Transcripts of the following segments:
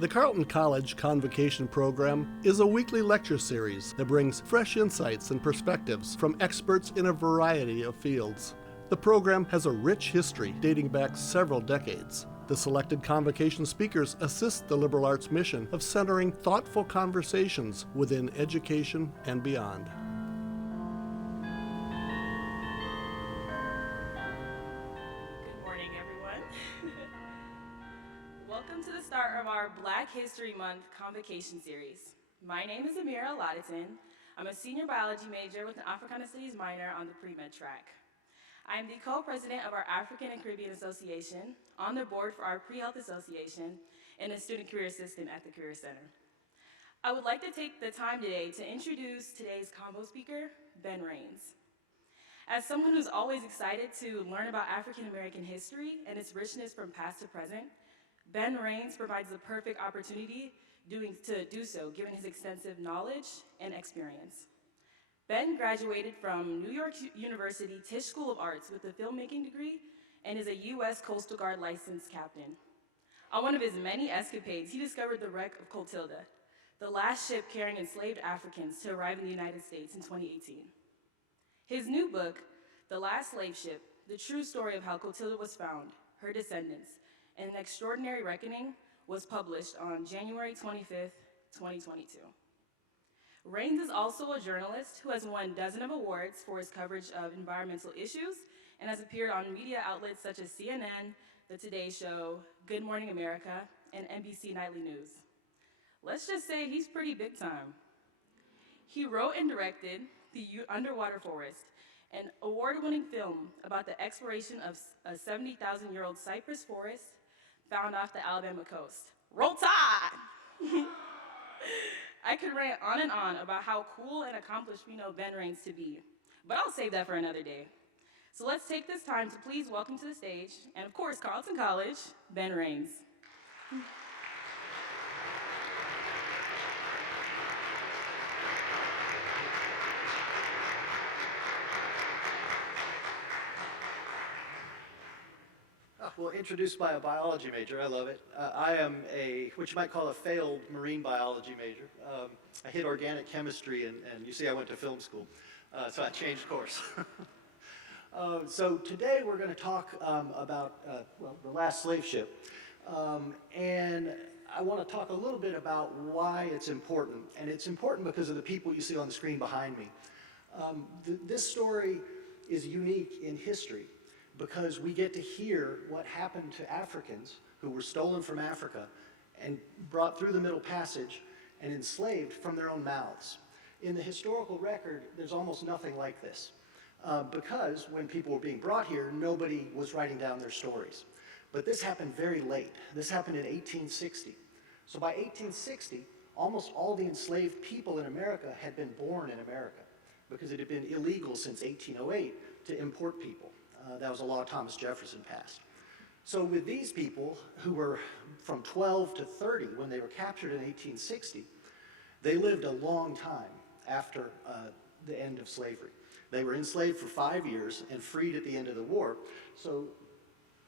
The Carleton College Convocation program is a weekly lecture series that brings fresh insights and perspectives from experts in a variety of fields. The program has a rich history dating back several decades. The selected Convocation speakers assist the liberal arts mission of centering thoughtful conversations within education and beyond. Good morning, everyone. Welcome to the start of our Black History Month Convocation series. My name is Amira Aladitin. I'm a senior biology major with an Africana Studies minor on the pre-med track. I am the co-president of our African and Caribbean Association, on the board for our Pre-Health Association, and a student career assistant at the Career Center. I would like to take the time today to introduce today's convo speaker, Ben Raines. As someone who's always excited to learn about African American history and its richness from past to present, Ben Raines provides the perfect opportunity to do so, given his extensive knowledge and experience. Ben graduated from New York University Tisch School of Arts with a filmmaking degree and is a U.S. Coastal Guard licensed captain. On one of his many escapades, he discovered the wreck of Clotilda, the last ship carrying enslaved Africans to arrive in the United States in 2018. His new book, The Last Slave Ship, The True Story of How Clotilda Was Found, Her Descendants, and An Extraordinary Reckoning, was published on January 25th, 2022. Raines is also a journalist who has won dozens of awards for his coverage of environmental issues and has appeared on media outlets such as CNN, The Today Show, Good Morning America, and NBC Nightly News. Let's just say he's pretty big time. He wrote and directed The Underwater Forest, an award-winning film about the exploration of a 70,000-year-old cypress forest found off the Alabama coast. Roll Tide! I could rant on and on about how cool and accomplished we know Ben Raines to be, but I'll save that for another day. So let's take this time to please welcome to the stage, and of course, Carleton College, Ben Raines. Well, introduced by a biology major, I love it. I am what you might call a failed marine biology major. I hit organic chemistry, and you see I went to film school, so I changed course. So today we're going to talk about, the last slave ship. And I want to talk a little bit about why it's important. And it's important because of the people you see on the screen behind me. This story is unique in history, because we get to hear what happened to Africans who were stolen from Africa and brought through the Middle Passage and enslaved from their own mouths. In the historical record, there's almost nothing like this, because when people were being brought here, nobody was writing down their stories. But this happened very late. This happened in 1860. So by 1860, almost all the enslaved people in America had been born in America, because it had been illegal since 1808 to import people. That was a law Thomas Jefferson passed. So with these people, who were from 12 to 30 when they were captured in 1860, they lived a long time after the end of slavery. They were enslaved for 5 years and freed at the end of the war. So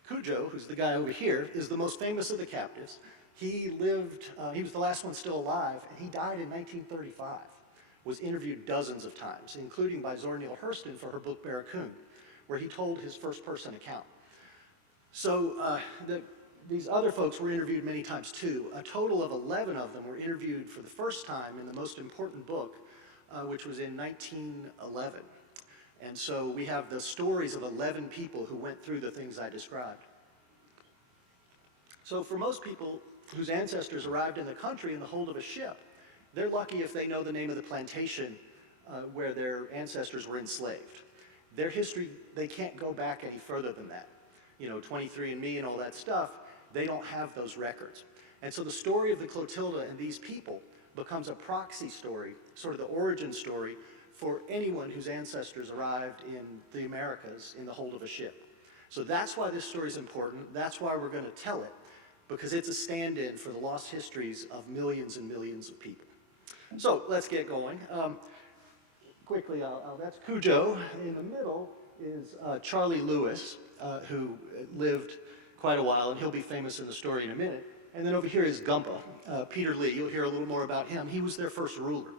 Cujo, who's the guy over here, is the most famous of the captives. He lived, he was the last one still alive, and he died in 1935, was interviewed dozens of times, including by Zora Neale Hurston for her book Barracoon, where he told his first-person account. So these other folks were interviewed many times too. A total of 11 of them were interviewed for the first time in the most important book, which was in 1911. And so we have the stories of 11 people who went through the things I described. So for most people whose ancestors arrived in the country in the hold of a ship, they're lucky if they know the name of the plantation where their ancestors were enslaved. Their history, they can't go back any further than that. 23andMe and all that stuff, they don't have those records. And so the story of the Clotilda and these people becomes a proxy story, sort of the origin story for anyone whose ancestors arrived in the Americas in the hold of a ship. So that's why this story is important. That's why we're going to tell it, because it's a stand-in for the lost histories of millions and millions of people. So let's get going. Quickly, that's Cujo. In the middle is Charlie Lewis, who lived quite a while, and he'll be famous in the story in a minute. And then over here is Gumpa, Peter Lee. You'll hear a little more about him. He was their first ruler.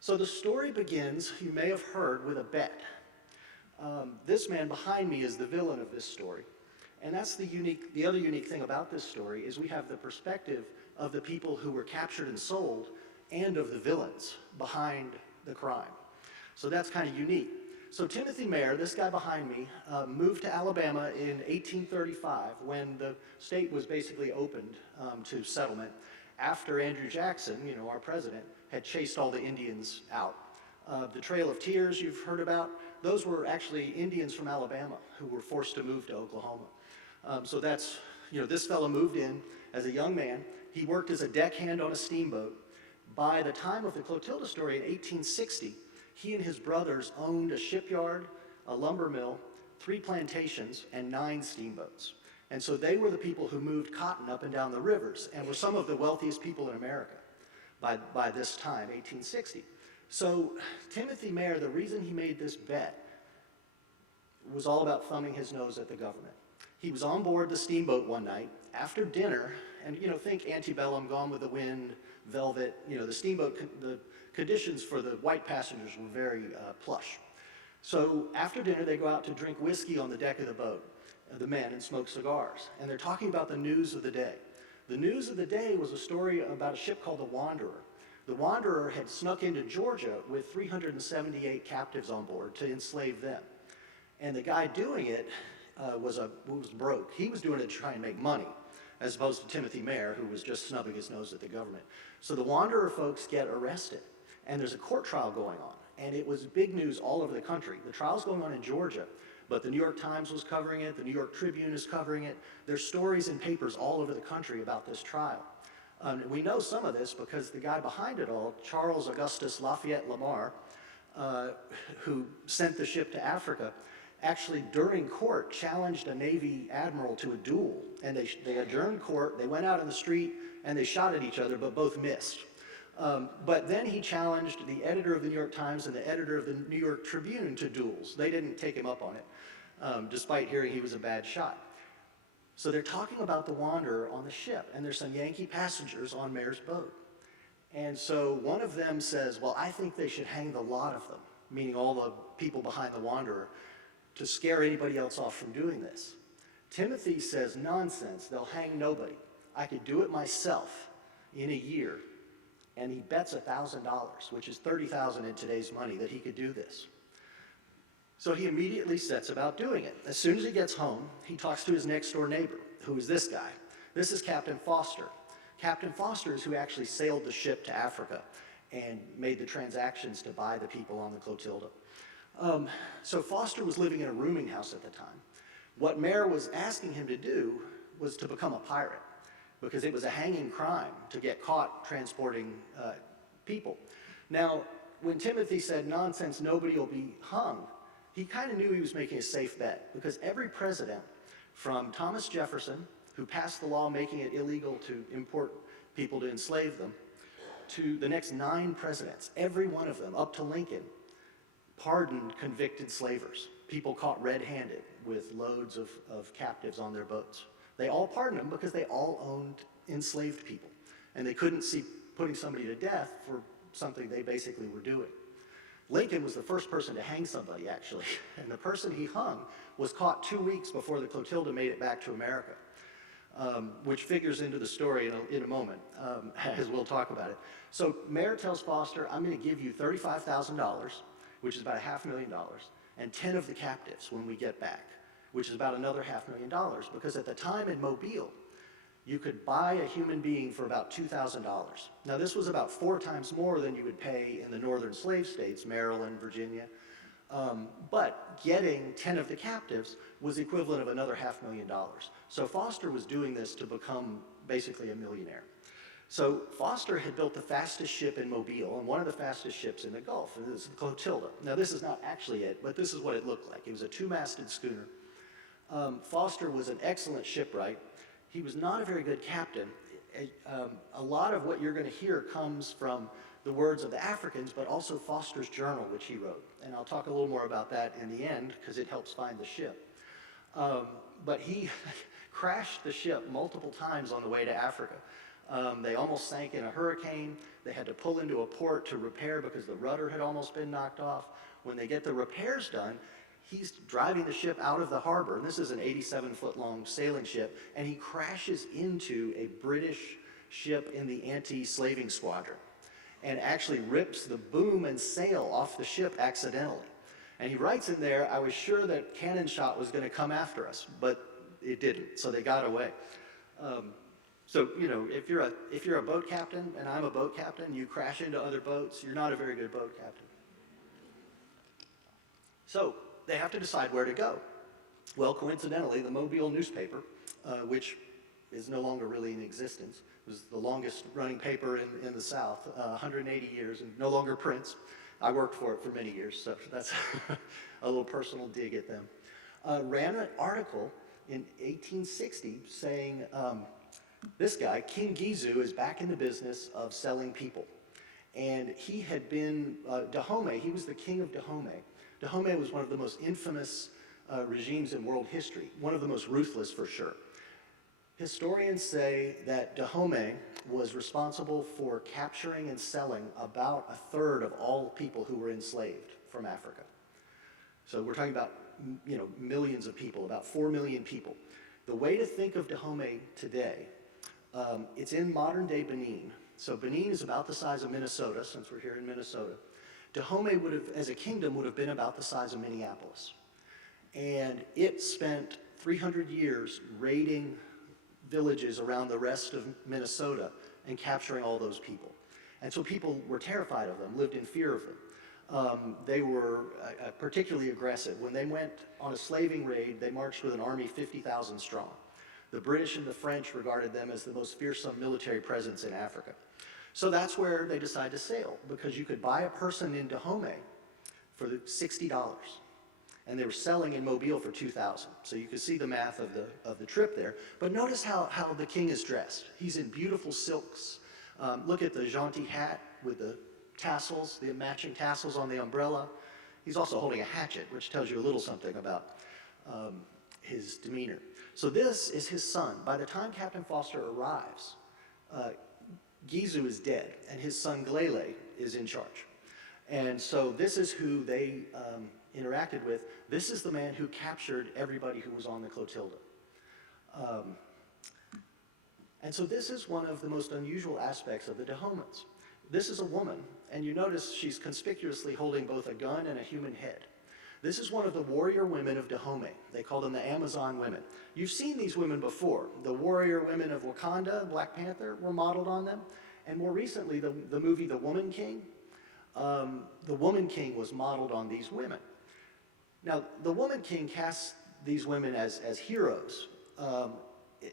So the story begins, you may have heard, with a bet. This man behind me is the villain of this story. And that's the other unique thing about this story is we have the perspective of the people who were captured and sold and of the villains behind the crime. So that's kind of unique. So Timothy Mayer, this guy behind me, moved to Alabama in 1835 when the state was basically opened to settlement after Andrew Jackson, you know, our president, had chased all the Indians out. The Trail of Tears you've heard about, those were actually Indians from Alabama who were forced to move to Oklahoma. So that's, you know, this fellow moved in as a young man. He worked as a deckhand on a steamboat. By the time of the Clotilda story in 1860, he and his brothers owned a shipyard, a lumber mill, 3 plantations, and 9 steamboats. And so they were the people who moved cotton up and down the rivers and were some of the wealthiest people in America by this time, 1860. So Timothy Mayer, the reason he made this bet was all about thumbing his nose at the government. He was on board the steamboat one night after dinner, and you know, think antebellum, Gone with the Wind, Velvet, you know, the steamboat, the conditions for the white passengers were very plush. So after dinner, they go out to drink whiskey on the deck of the boat, the men, and smoke cigars. And they're talking about the news of the day. The news of the day was a story about a ship called the Wanderer. The Wanderer had snuck into Georgia with 378 captives on board to enslave them. And the guy doing it was broke. He was doing it to try and make money, as opposed to Timothy Mayer, who was just snubbing his nose at the government. So the Wanderer folks get arrested, and there's a court trial going on. And it was big news all over the country. The trial's going on in Georgia, but the New York Times was covering it, the New York Tribune is covering it. There's stories in papers all over the country about this trial. We know some of this because the guy behind it all, Charles Augustus Lafayette Lamar, who sent the ship to Africa, actually during court challenged a Navy admiral to a duel. And they adjourned court, they went out in the street, and they shot at each other, but both missed. But then he challenged the editor of the New York Times and the editor of the New York Tribune to duels. They didn't take him up on it, despite hearing he was a bad shot. So they're talking about the Wanderer on the ship, and there's some Yankee passengers on Mayer's boat. And so one of them says, well, I think they should hang the lot of them, meaning all the people behind the Wanderer, to scare anybody else off from doing this. Timothy says, nonsense, they'll hang nobody. I could do it myself in a year. And he bets $1,000, which is $30,000 in today's money, that he could do this. So he immediately sets about doing it. As soon as he gets home, he talks to his next door neighbor, who is this guy. This is Captain Foster. Captain Foster is who actually sailed the ship to Africa and made the transactions to buy the people on the Clotilda. So Foster was living in a rooming house at the time. What Mayer was asking him to do was to become a pirate, because it was a hanging crime to get caught transporting people. Now, when Timothy said, nonsense, nobody will be hung, he kind of knew he was making a safe bet, because every president, from Thomas Jefferson, who passed the law making it illegal to import people to enslave them, to the next 9 presidents, every one of them, up to Lincoln, pardoned convicted slavers, people caught red-handed with loads of captives on their boats. They all pardoned them because they all owned enslaved people, and they couldn't see putting somebody to death for something they basically were doing. Lincoln was the first person to hang somebody, actually, and the person he hung was caught 2 weeks before the Clotilda made it back to America, which figures into the story in a moment, as we'll talk about it. So Mayer tells Foster, I'm going to give you $35,000, which is about $500,000, and 10 of the captives when we get back, which is about another $500,000, because at the time in Mobile, you could buy a human being for about $2,000. Now this was about 4 times more than you would pay in the northern slave states, Maryland, Virginia, but getting 10 of the captives was the equivalent of another $500,000. So Foster was doing this to become basically a millionaire. So Foster had built the fastest ship in Mobile and one of the fastest ships in the Gulf, and this is the Clotilda. Now this is not actually it, but this is what it looked like. It was a 2-masted schooner. Foster was an excellent shipwright. He was not a very good captain. A lot of what you're going to hear comes from the words of the Africans, but also Foster's journal, which he wrote. And I'll talk a little more about that in the end, because it helps find the ship. but he crashed the ship multiple times on the way to Africa. They almost sank in a hurricane. They had to pull into a port to repair because the rudder had almost been knocked off. When they get the repairs done, he's driving the ship out of the harbor, and this is an 87-foot-long sailing ship, and he crashes into a British ship in the anti-slaving squadron and actually rips the boom and sail off the ship accidentally. And he writes in there, "I was sure that cannon shot was going to come after us, but it didn't, so they got away." So, you know, if you're a boat captain, and I'm a boat captain, you crash into other boats, you're not a very good boat captain. So they have to decide where to go. Well, coincidentally, the Mobile newspaper, which is no longer really in existence, was the longest running paper in the South, 180 years, and no longer prints. I worked for it for many years, so that's a little personal dig at them. Ran an article in 1860 saying, this guy, King Gizu, is back in the business of selling people. And he had been, Dahomey, he was the king of Dahomey. Dahomey was one of the most infamous regimes in world history, one of the most ruthless for sure. Historians say that Dahomey was responsible for capturing and selling about a third of all people who were enslaved from Africa. So we're talking about, you know, millions of people, about 4 million people. The way to think of Dahomey today, it's in modern day Benin. So Benin is about the size of Minnesota, since we're here in Minnesota. Dahomey would have, as a kingdom, would have been about the size of Minneapolis. And it spent 300 years raiding villages around the rest of Minnesota and capturing all those people. And so people were terrified of them, lived in fear of them. They were particularly aggressive. When they went on a slaving raid, they marched with an army 50,000 strong. The British and the French regarded them as the most fearsome military presence in Africa. So that's where they decided to sail, because you could buy a person in Dahomey for $60. And they were selling in Mobile for $2,000. So you could see the math of the trip there. But notice how the king is dressed. He's in beautiful silks. Look at the jaunty hat with the tassels, the matching tassels on the umbrella. He's also holding a hatchet, which tells you a little something about his demeanor. So this is his son. By the time Captain Foster arrives, Gizu is dead, and his son Glele is in charge. And so this is who they interacted with. This is the man who captured everybody who was on the Clotilda. And so this is one of the most unusual aspects of the Dahomeyans. This is a woman, and you notice she's conspicuously holding both a gun and a human head. This is one of the warrior women of Dahomey. They call them the Amazon women. You've seen these women before. The warrior women of Wakanda, Black Panther, were modeled on them. And more recently, the movie The Woman King, the Woman King was modeled on these women. Now, the Woman King casts these women as heroes,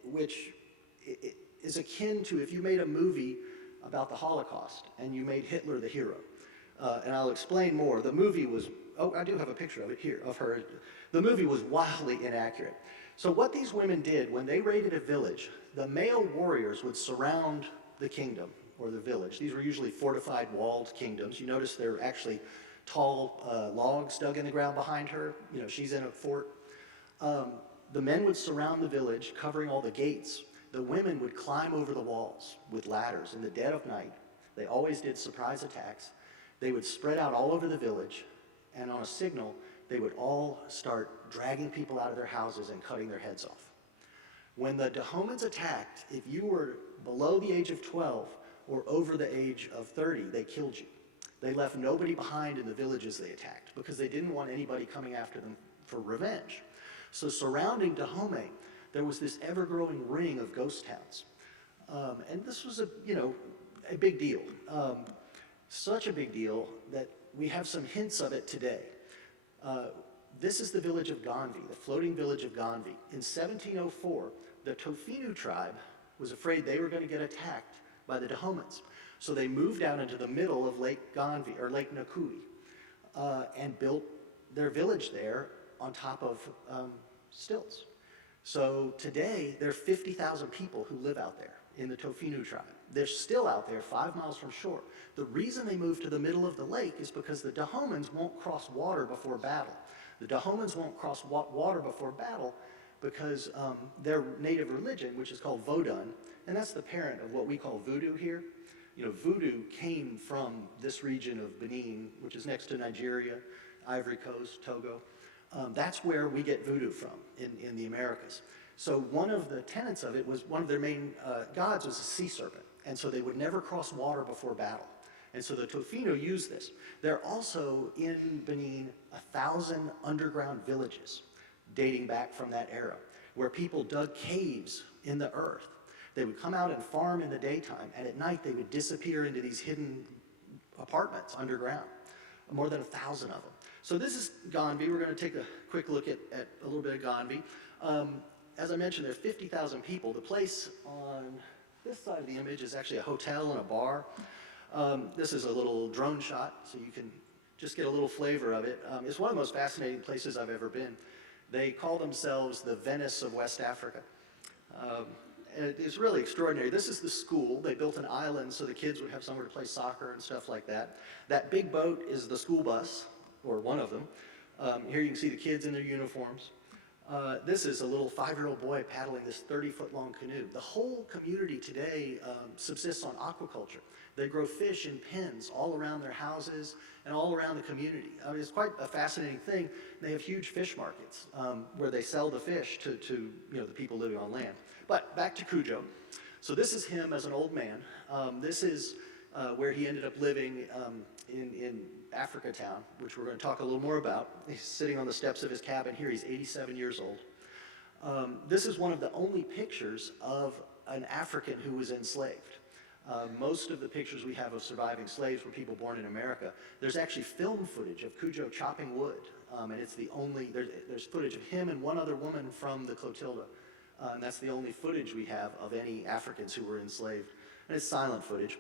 which is akin to if you made a movie about the Holocaust and you made Hitler the hero. And I'll explain more. The movie was, oh, I do have a picture of it here, of her. The movie was wildly inaccurate. So what these women did, when they raided a village, the male warriors would surround the kingdom or the village. These were usually fortified, walled kingdoms. You notice they're actually tall logs dug in the ground behind her. You know, she's in a fort. The men would surround the village, covering all the gates. The women would climb over the walls with ladders in the dead of night. They always did surprise attacks. They would spread out all over the village, and on a signal, they would all start dragging people out of their houses and cutting their heads off. When the Dahomeyans attacked, if you were below the age of 12 or over the age of 30, they killed you. They left nobody behind in the villages they attacked because they didn't want anybody coming after them for revenge. So surrounding Dahomey, there was this ever-growing ring of ghost towns. And this was a big deal. Such a big deal that we have some hints of it today. This is the village of Ganvi, the floating village of Ganvi. In 1704, the Tofinu tribe was afraid they were going to get attacked by the Dahomeyans. So they moved out into the middle of Lake Ganvi, or Lake Nakui, and built their village there on top of stilts. So today, there are 50,000 people who live out there in the Tofinu tribe. They're still out there 5 miles from shore. The reason they moved to the middle of the lake is because the Dahomeyans won't cross water before battle. The Dahomeyans won't cross water before battle because their native religion, which is called Vodun, and that's the parent of what we call voodoo here. You know, voodoo came from this region of Benin, which is next to Nigeria, Ivory Coast, Togo. That's where we get voodoo from in the Americas. So one of the tenets of it was, one of their main gods was a sea serpent. And so they would never cross water before battle. And so the Tofino used this. There are also in Benin 1,000 underground villages dating back from that era, where people dug caves in the earth. They would come out and farm in the daytime, and at night they would disappear into these hidden apartments underground. More than 1,000 of them. So this is Ganvi. We're going to take a quick look at a little bit of Ganvi. As I mentioned, there are 50,000 people. The place on this side of the image is actually a hotel and a bar. This is a little drone shot, so you can just get a little flavor of it. It's one of the most fascinating places I've ever been. They call themselves the Venice of West Africa. And it's really extraordinary. This is the school. They built an island so the kids would have somewhere to play soccer and stuff like that. That big boat is the school bus, or one of them. Here you can see the kids in their uniforms. This is a little 5-year-old boy paddling this 30-foot-long canoe. The whole community today subsists on aquaculture. They grow fish in pens all around their houses and all around the community. I mean, it's quite a fascinating thing. They have huge fish markets where they sell the fish to the people living on land. But back to Cujo. So this is him as an old man. This is where he ended up living in Africa Town, which we're going to talk a little more about. He's sitting on the steps of his cabin here. He's 87 years old. This is one of the only pictures of an African who was enslaved. Most of the pictures we have of surviving slaves were people born in America. There's actually film footage of Cujo chopping wood, and it's the only, there's footage of him and one other woman from the Clotilda, and that's the only footage we have of any Africans who were enslaved, and it's silent footage.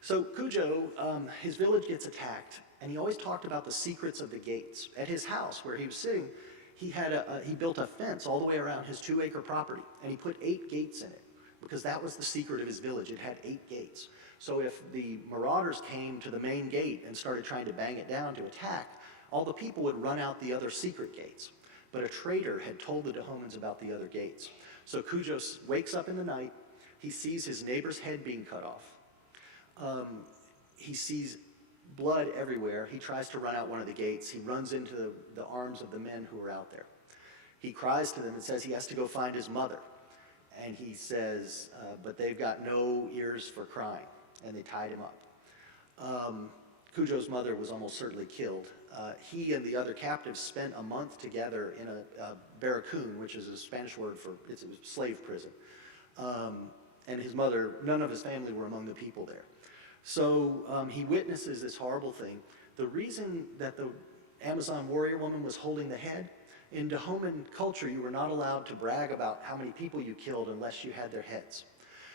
So Cujo, his village gets attacked, and he always talked about the secrets of the gates. At his house, where he was sitting, he built a fence all the way around his 2-acre property, and he put 8 gates in it, because that was the secret of his village. It had 8 gates. So if the marauders came to the main gate and started trying to bang it down to attack, all the people would run out the other secret gates. But a traitor had told the Dahomeyans about the other gates. So Cujo wakes up in the night, he sees his neighbor's head being cut off. He sees blood everywhere. He tries to run out one of the gates. He runs into the arms of the men who are out there. He cries to them and says he has to go find his mother. And he says, but they've got no ears for crying, and they tied him up. Cujo's mother was almost certainly killed. He and the other captives spent a month together in a barracoon, which is a Spanish word for it's a slave prison. And his mother, none of his family were among the people there. So he witnesses this horrible thing. The reason that the Amazon warrior woman was holding the head, in Dahoman culture, you were not allowed to brag about how many people you killed unless you had their heads.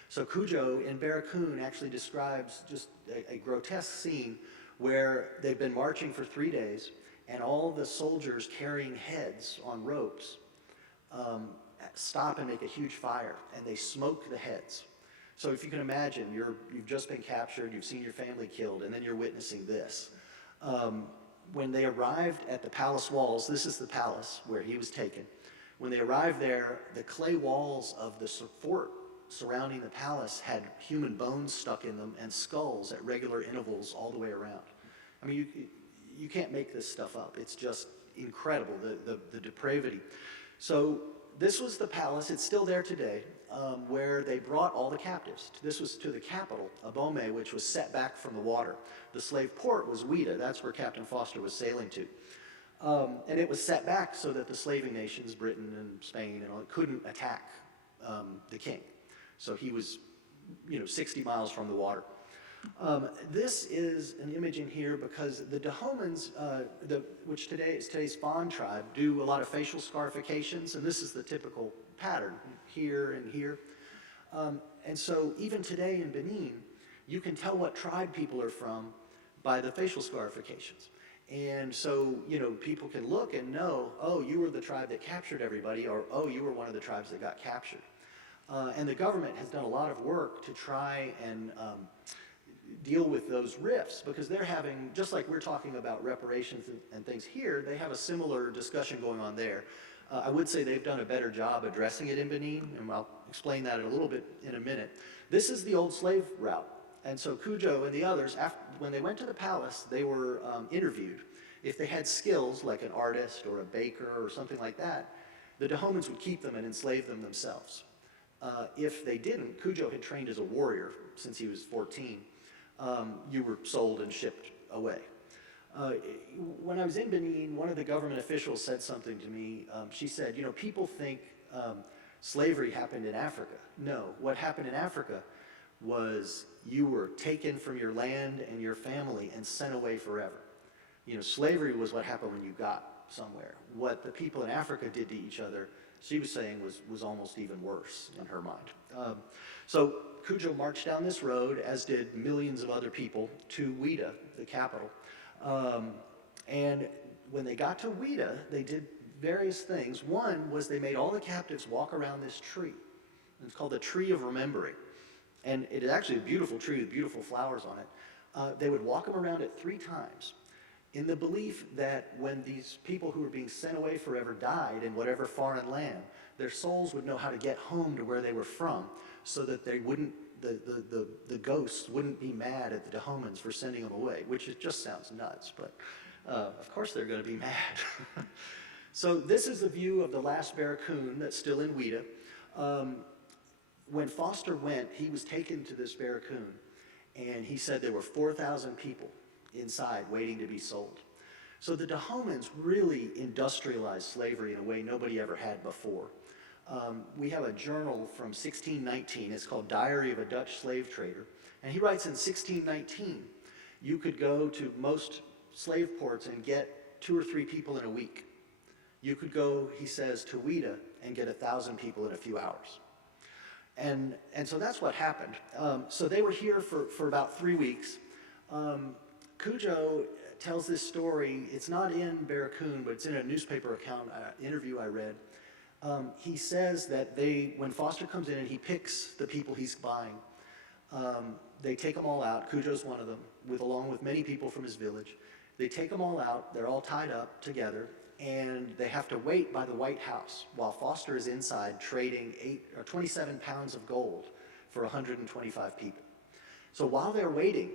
So Cujo in Barracoon actually describes just a grotesque scene where they've been marching for 3 days, and all the soldiers carrying heads on ropes stop and make a huge fire, and they smoke the heads. So if you can imagine, you've just been captured, you've seen your family killed, and then you're witnessing this. When they arrived at the palace walls, this is the palace where he was taken. When they arrived there, the clay walls of the fort surrounding the palace had human bones stuck in them and skulls at regular intervals all the way around. I mean, you can't make this stuff up. It's just incredible, the depravity. So this was the palace. It's still there today, where they brought all the captives. This was to the capital, Abomey, which was set back from the water. The slave port was Ouida. That's where Captain Foster was sailing to. And it was set back so that the slaving nations, Britain and Spain and all, couldn't attack the king. So he was, 60 miles from the water. This is an image in here because the Dahomeyans, which today is today's Fon tribe, do a lot of facial scarifications, and this is the typical pattern, here and here. And so even today in Benin, you can tell what tribe people are from by the facial scarifications. And so, people can look and know, oh, you were the tribe that captured everybody, or oh, you were one of the tribes that got captured. And the government has done a lot of work to try and deal with those rifts, because they're having, just like we're talking about reparations and things here, they have a similar discussion going on there. I would say they've done a better job addressing it in Benin, and I'll explain that in a little bit in a minute. This is the old slave route. And so Cujo and the others, when they went to the palace, they were interviewed. If they had skills like an artist or a baker or something like that, the Dahomeyans would keep them and enslave them themselves. If they didn't, Cujo had trained as a warrior since he was 14. You were sold and shipped away. When I was in Benin, one of the government officials said something to me. She said, you know, people think slavery happened in Africa. No, what happened in Africa was you were taken from your land and your family and sent away forever. You know, slavery was what happened when you got somewhere. What the people in Africa did to each other, she was saying was almost even worse in her mind. So Cujo marched down this road, as did millions of other people, to Ouida, the capital. And when they got to Ouida, they did various things. One was they made all the captives walk around this tree. It's called the Tree of Remembering. And it is actually a beautiful tree with beautiful flowers on it. They would walk them around it 3 times in the belief that when these people who were being sent away forever died in whatever foreign land, their souls would know how to get home to where they were from so that they wouldn't, the ghosts wouldn't be mad at the Dahomeyans for sending them away, which it just sounds nuts, but of course they're going to be mad. So this is the view of the last barracoon that's still in Ouida. When Foster went, he was taken to this barracoon, and he said there were 4,000 people inside waiting to be sold. So the Dahomeyans really industrialized slavery in a way nobody ever had before. We have a journal from 1619, it's called Diary of a Dutch Slave Trader, and he writes in 1619, you could go to most slave ports and get 2 or 3 people in a week. You could go, he says, to Ouida and get 1,000 people in a few hours. And so that's what happened. So they were here for about 3 weeks. Cujo tells this story. It's not in Barracoon, but it's in a newspaper account, interview I read. He says that when Foster comes in and he picks the people he's buying, they take them all out. Cujo's one of them, along with many people from his village. They take them all out. They're all tied up together, and they have to wait by the White House while Foster is inside trading 27 pounds of gold for 125 people. So while they're waiting,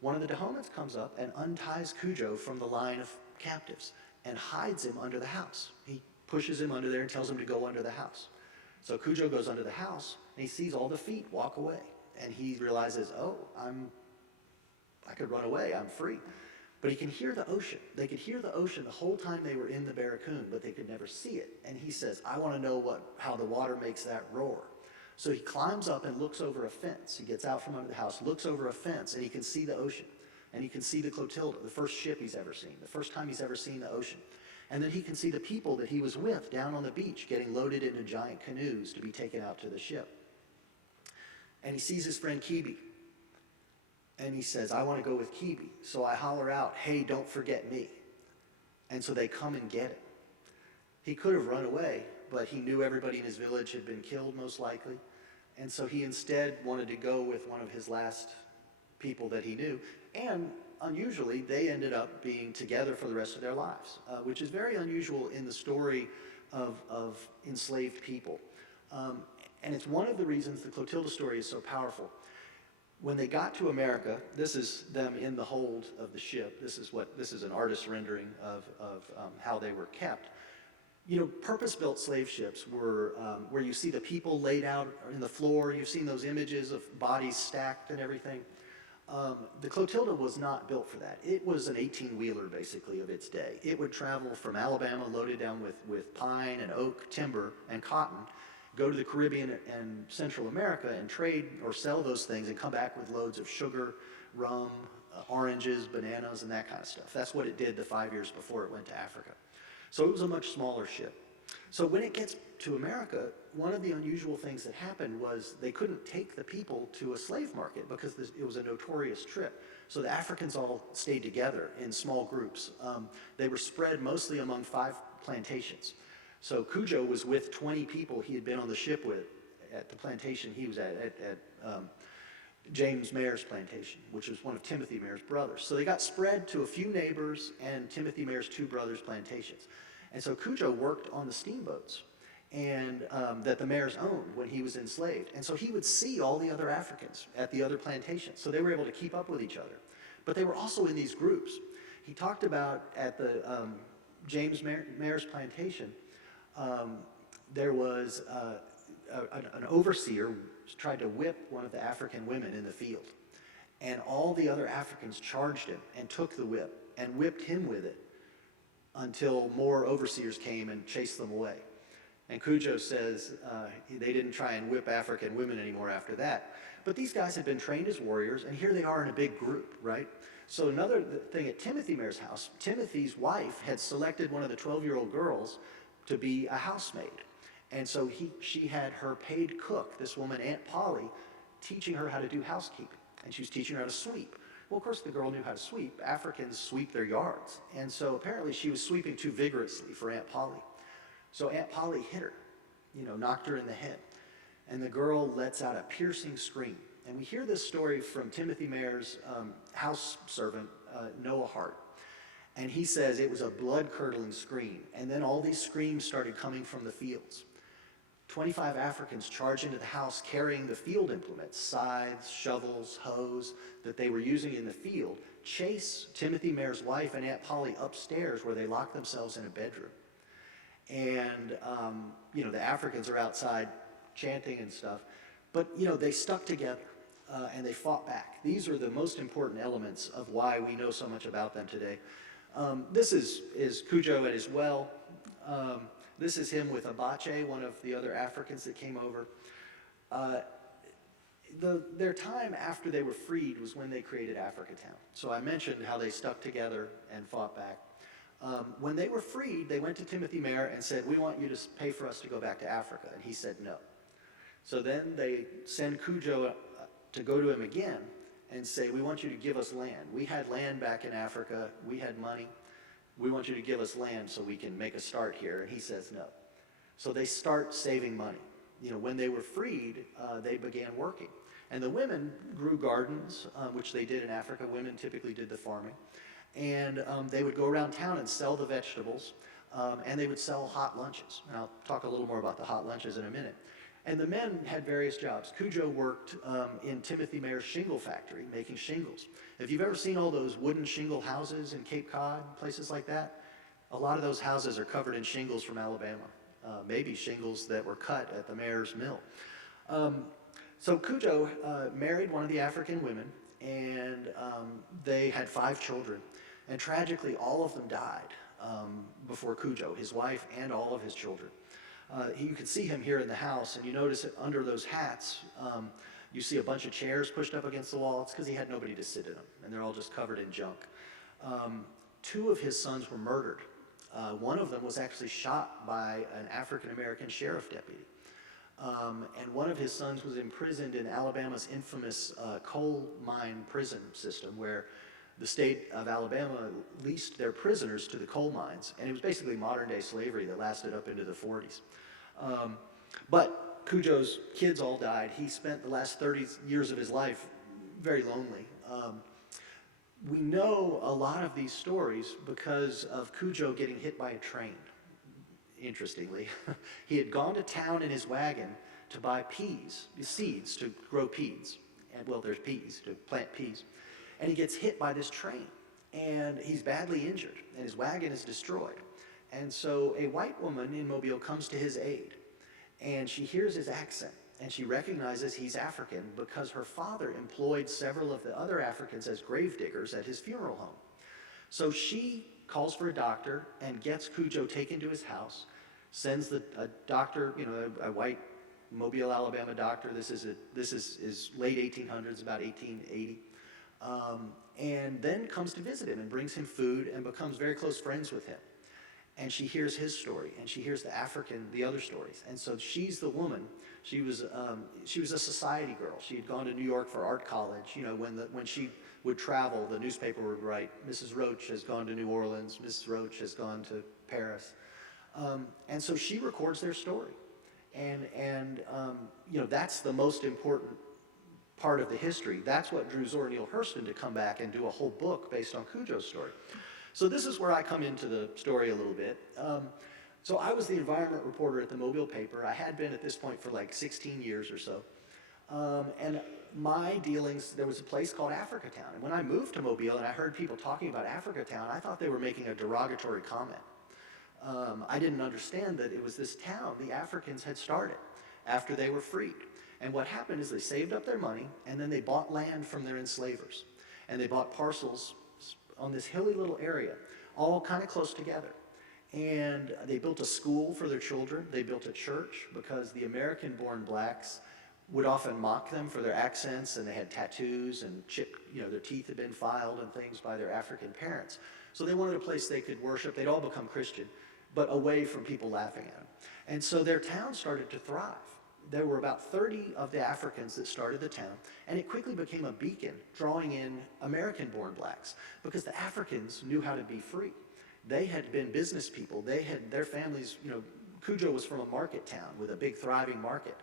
one of the Dahomeyans comes up and unties Cujo from the line of captives and hides him under the house. He pushes him under there and tells him to go under the house. So Cujo goes under the house, and he sees all the feet walk away. And he realizes, oh, I could run away, I'm free. But he can hear the ocean. They could hear the ocean the whole time they were in the barracoon, but they could never see it. And he says, I want to know how the water makes that roar. So he climbs up and looks over a fence. He gets out from under the house, looks over a fence, and he can see the ocean. And he can see the Clotilda, the first ship he's ever seen, the first time he's ever seen the ocean. And then he can see the people that he was with down on the beach getting loaded into giant canoes to be taken out to the ship. And he sees his friend Kibi. And he says, I want to go with Kibi. So I holler out, hey, don't forget me. And so they come and get him. He could have run away, but he knew everybody in his village had been killed, most likely. And so he instead wanted to go with one of his last people that he knew. And unusually, they ended up being together for the rest of their lives, which is very unusual in the story of enslaved people. And it's one of the reasons the Clotilda story is so powerful. When they got to America, this is them in the hold of the ship. This is an artist's rendering of how they were kept. You know, purpose-built slave ships were where you see the people laid out in the floor. You've seen those images of bodies stacked and everything. The Clotilda was not built for that. It was an 18-wheeler, basically, of its day. It would travel from Alabama, loaded down with pine and oak, timber, and cotton, go to the Caribbean and Central America and trade or sell those things and come back with loads of sugar, rum, oranges, bananas, and that kind of stuff. That's what it did the 5 years before it went to Africa. So it was a much smaller ship. So when it gets to America, one of the unusual things that happened was they couldn't take the people to a slave market because it was a notorious trip. So the Africans all stayed together in small groups. They were spread mostly among 5 plantations. So Cujo was with 20 people he had been on the ship with at the plantation he was at James Mayer's plantation, which was one of Timothy Mayer's brothers. So they got spread to a few neighbors and Timothy Mayer's 2 brothers' plantations. And so Cujo worked on the steamboats and that the mayors owned when he was enslaved. And so he would see all the other Africans at the other plantations. So they were able to keep up with each other. But they were also in these groups. He talked about at the James Mayor's plantation, there was an overseer tried to whip one of the African women in the field. And all the other Africans charged him and took the whip and whipped him with it until more overseers came and chased them away. And Cujo says they didn't try and whip African women anymore after that. But these guys had been trained as warriors, and here they are in a big group, right? So another thing at Timothy Mayor's house, Timothy's wife had selected one of the 12-year-old girls to be a housemaid. And so she had her paid cook, this woman, Aunt Polly, teaching her how to do housekeeping. And she was teaching her how to sweep. Well, of course, the girl knew how to sweep. Africans sweep their yards. And so apparently she was sweeping too vigorously for Aunt Polly. So Aunt Polly hit her, knocked her in the head. And the girl lets out a piercing scream. And we hear this story from Timothy Mayor's house servant, Noah Hart. And he says it was a blood-curdling scream. And then all these screams started coming from the fields. 25 Africans charged into the house carrying the field implements, scythes, shovels, hoes, that they were using in the field, chase Timothy Mayor's wife and Aunt Polly upstairs where they locked themselves in a bedroom. And, the Africans are outside chanting and stuff. But, they stuck together and they fought back. These are the most important elements of why we know so much about them today. This is Cujo at his well. This is him with Abache, one of the other Africans that came over. Their time after they were freed was when they created Africatown. So I mentioned how they stuck together and fought back. When they were freed, they went to Timothy Mayor and said, "We want you to pay for us to go back to Africa." And he said no. So then they send Cujo to go to him again and say, "We want you to give us land. We had land back in Africa. We had money. We want you to give us land so we can make a start here." And he says no. So they start saving money. When they were freed, they began working. And the women grew gardens, which they did in Africa. Women typically did the farming. And they would go around town and sell the vegetables, and they would sell hot lunches. And I'll talk a little more about the hot lunches in a minute. And the men had various jobs. Cujo worked in Timothy Mayor's shingle factory, making shingles. If you've ever seen all those wooden shingle houses in Cape Cod, places like that, a lot of those houses are covered in shingles from Alabama, maybe shingles that were cut at the mayor's mill. So Cujo married one of the African women, and they had 5 children. And tragically, all of them died before Cujo, his wife and all of his children. You can see him here in the house, and you notice that under those hats, you see a bunch of chairs pushed up against the wall. It's because he had nobody to sit in them, and they're all just covered in junk. 2 of his sons were murdered. One of them was actually shot by an African-American sheriff deputy. And one of his sons was imprisoned in Alabama's infamous coal mine prison system, where the state of Alabama leased their prisoners to the coal mines. And it was basically modern-day slavery that lasted up into the 40s. But Cujo's kids all died. He spent the last 30 years of his life very lonely. We know a lot of these stories because of Cujo getting hit by a train, interestingly. He had gone to town in his wagon to buy peas, seeds to grow peas. And, well, there's peas, to plant peas. And he gets hit by this train, and he's badly injured, and his wagon is destroyed. And so a white woman in Mobile comes to his aid, and she hears his accent, and she recognizes he's African because her father employed several of the other Africans as grave diggers at his funeral home. So she calls for a doctor and gets Cujo taken to his house, sends a doctor, a white Mobile, Alabama doctor. This is late 1800s, about 1880. And then comes to visit him and brings him food and becomes very close friends with him. And she hears his story, and she hears the other stories. And so she's the woman. She was a society girl. She had gone to New York for art college. When she would travel, the newspaper would write, "Mrs. Roach has gone to New Orleans. Mrs. Roach has gone to Paris." And so she records their story. And that's the most important part of the history. That's what drew Zora Neale Hurston to come back and do a whole book based on Cujo's story. So this is where I come into the story a little bit. So I was the environment reporter at the Mobile paper. I had been at this point for like 16 years or so. And my dealings, there was a place called Africatown. And when I moved to Mobile and I heard people talking about Africatown, I thought they were making a derogatory comment. I didn't understand that it was this town the Africans had started after they were freed. And what happened is they saved up their money and then they bought land from their enslavers. And they bought parcels on this hilly little area, all kind of close together. And they built a school for their children. They built a church because the American-born blacks would often mock them for their accents, and they had tattoos and their teeth had been filed and things by their African parents. So they wanted a place they could worship. They'd all become Christian, but away from people laughing at them. And so their town started to thrive. There were about 30 of the Africans that started the town, and it quickly became a beacon, drawing in American-born blacks, because the Africans knew how to be free. They had been business people. They had their families, Cujo was from a market town with a big thriving market.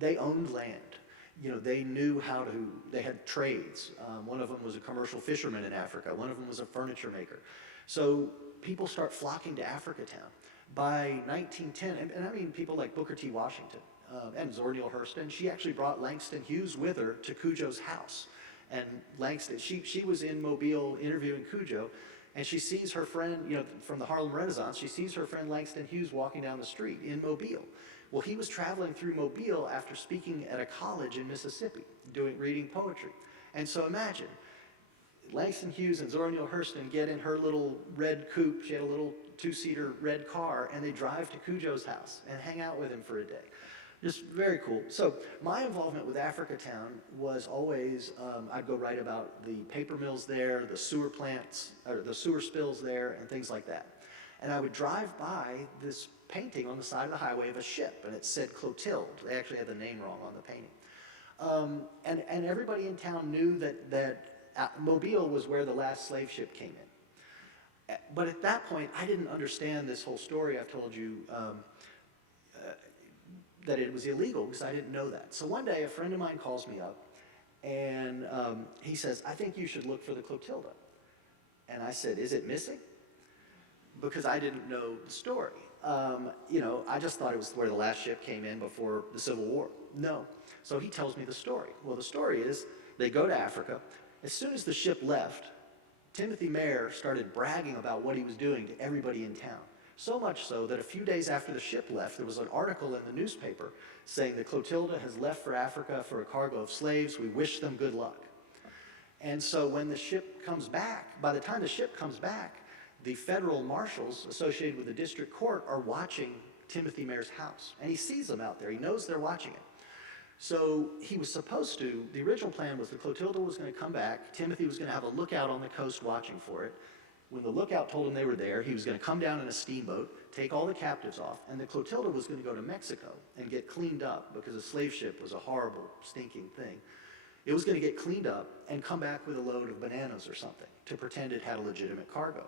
They owned land. They knew how to, they had trades. One of them was a commercial fisherman in Africa. One of them was a furniture maker. So people start flocking to Africatown. By 1910, and I mean people like Booker T. Washington and Zora Neale Hurston, she actually brought Langston Hughes with her to Cujo's house. And Langston, she was in Mobile interviewing Cujo, and she sees her friend, from the Harlem Renaissance, she sees her friend Langston Hughes walking down the street in Mobile. Well, he was traveling through Mobile after speaking at a college in Mississippi, reading poetry. And so imagine, Langston Hughes and Zora Neale Hurston get in her little red coupe. She had a little two-seater red car, and they drive to Cujo's house and hang out with him for a day. Just very cool. So my involvement with Africatown was always, I'd go write about the paper mills there, the sewer plants, or the sewer spills there, and things like that. And I would drive by this painting on the side of the highway of a ship, and it said Clotilda. They actually had the name wrong on the painting. And everybody in town knew that Mobile was where the last slave ship came in. But at that point, I didn't understand this whole story I've told you, that it was illegal, because I didn't know that. So one day, a friend of mine calls me up, and he says, I think you should look for the Clotilda. And I said, is it missing? Because I didn't know the story. I just thought it was where the last ship came in before the Civil War. No. So he tells me the story. Well, the story is, they go to Africa. As soon as the ship left, Timothy Mayer started bragging about what he was doing to everybody in town. So much so that a few days after the ship left, there was an article in the newspaper saying the Clotilda has left for Africa for a cargo of slaves. We wish them good luck. And so when the ship comes back, by the time the ship comes back, the federal marshals associated with the district court are watching Timothy Mayer's house. And he sees them out there. He knows they're watching it. So he was supposed to, the original plan was the Clotilda was going to come back. Timothy was going to have a lookout on the coast watching for it. When the lookout told him they were there, he was going to come down in a steamboat, take all the captives off, and the Clotilda was going to go to Mexico and get cleaned up, because a slave ship was a horrible, stinking thing. It was going to get cleaned up and come back with a load of bananas or something to pretend it had a legitimate cargo.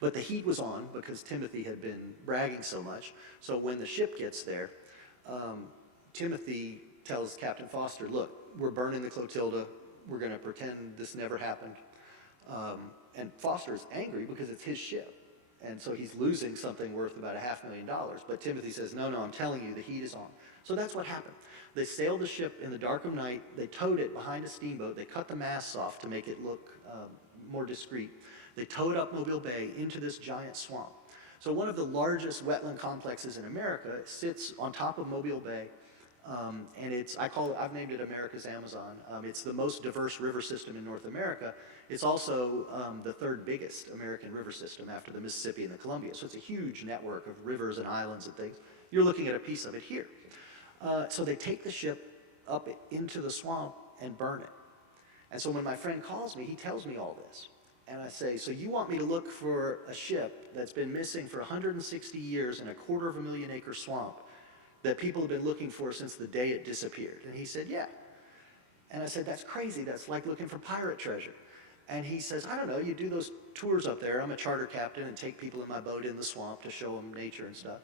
But the heat was on because Timothy had been bragging so much. So when the ship gets there, Timothy tells Captain Foster, look, we're burning the Clotilda. We're going to pretend this never happened. And Foster's angry because it's his ship. And so he's losing something worth about $500,000. But Timothy says, no, I'm telling you, the heat is on. So that's what happened. They sailed the ship in the dark of night. They towed it behind a steamboat. They cut the masts off to make it look more discreet. They towed up Mobile Bay into this giant swamp. So one of the largest wetland complexes in America sits on top of Mobile Bay. And I've named it America's Amazon. It's the most diverse river system in North America. It's also the third biggest American river system after the Mississippi and the Columbia. So it's a huge network of rivers and islands and things. You're looking at a piece of it here. So they take the ship up into the swamp and burn it. And so when my friend calls me, he tells me all this. And I say, so you want me to look for a ship that's been missing for 160 years in a 250,000 acre swamp that people have been looking for since the day it disappeared? And he said, yeah. And I said, that's crazy. That's like looking for pirate treasure. And he says, I don't know, you do those tours up there. I'm a charter captain and take people in my boat in the swamp to show them nature and stuff.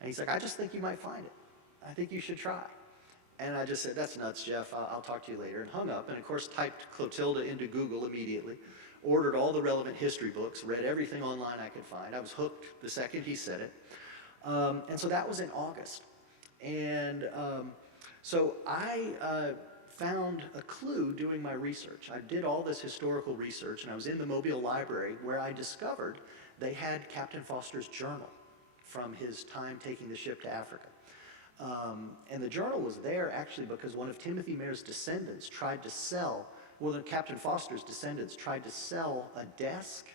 And he's like, I just think you might find it. I think you should try. And I just said, that's nuts, Jeff. I'll talk to you later, and hung up. And of course, typed Clotilda into Google immediately. ordered all the relevant history books, read everything online I could find. I was hooked the second he said it. And so that was in August. And so I found a clue doing my research. I did all this historical research, and I was in the Mobile Library where I discovered they had Captain Foster's journal from his time taking the ship to Africa. And the journal was there actually because one of Timothy Meare's descendants tried to sell, Captain Foster's descendants tried to sell a desk,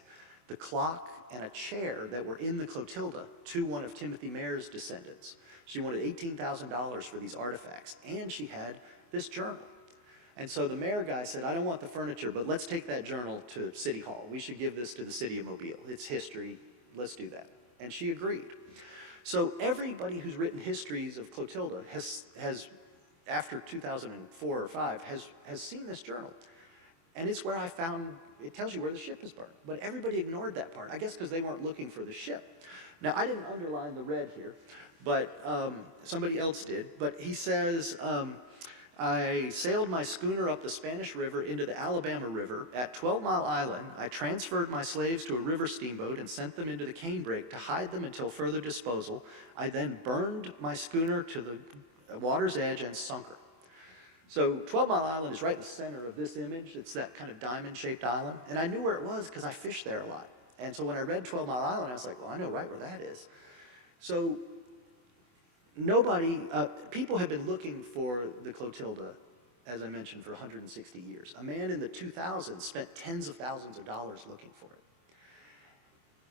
the clock, and a chair that were in the Clotilda to one of Timothy Meare's descendants. She wanted $18,000 for these artifacts, and she had this journal. And so the mayor guy said, I don't want the furniture, but let's take that journal to City Hall. We should give this to the city of Mobile. It's history. Let's do that. And she agreed. So everybody who's written histories of Clotilda has after 2004 or 5, has seen this journal. And it's where I found, it tells you where the ship is burned. But everybody ignored that part, I guess because they weren't looking for the ship. Now, I didn't underline the red here, but somebody else did. But he says, I sailed my schooner up the Spanish River into the Alabama River. At 12 Mile Island, I transferred my slaves to a river steamboat and sent them into the canebrake to hide them until further disposal. I then burned my schooner to the water's edge and sunk her. So 12 Mile Island is right in the center of this image. It's that kind of diamond-shaped island. And I knew where it was because I fished there a lot. And so when I read 12 Mile Island, I was like, well, I know right where that is. So people have been looking for the Clotilda, as I mentioned, for 160 years. A man in the 2000s spent tens of thousands of dollars looking for it.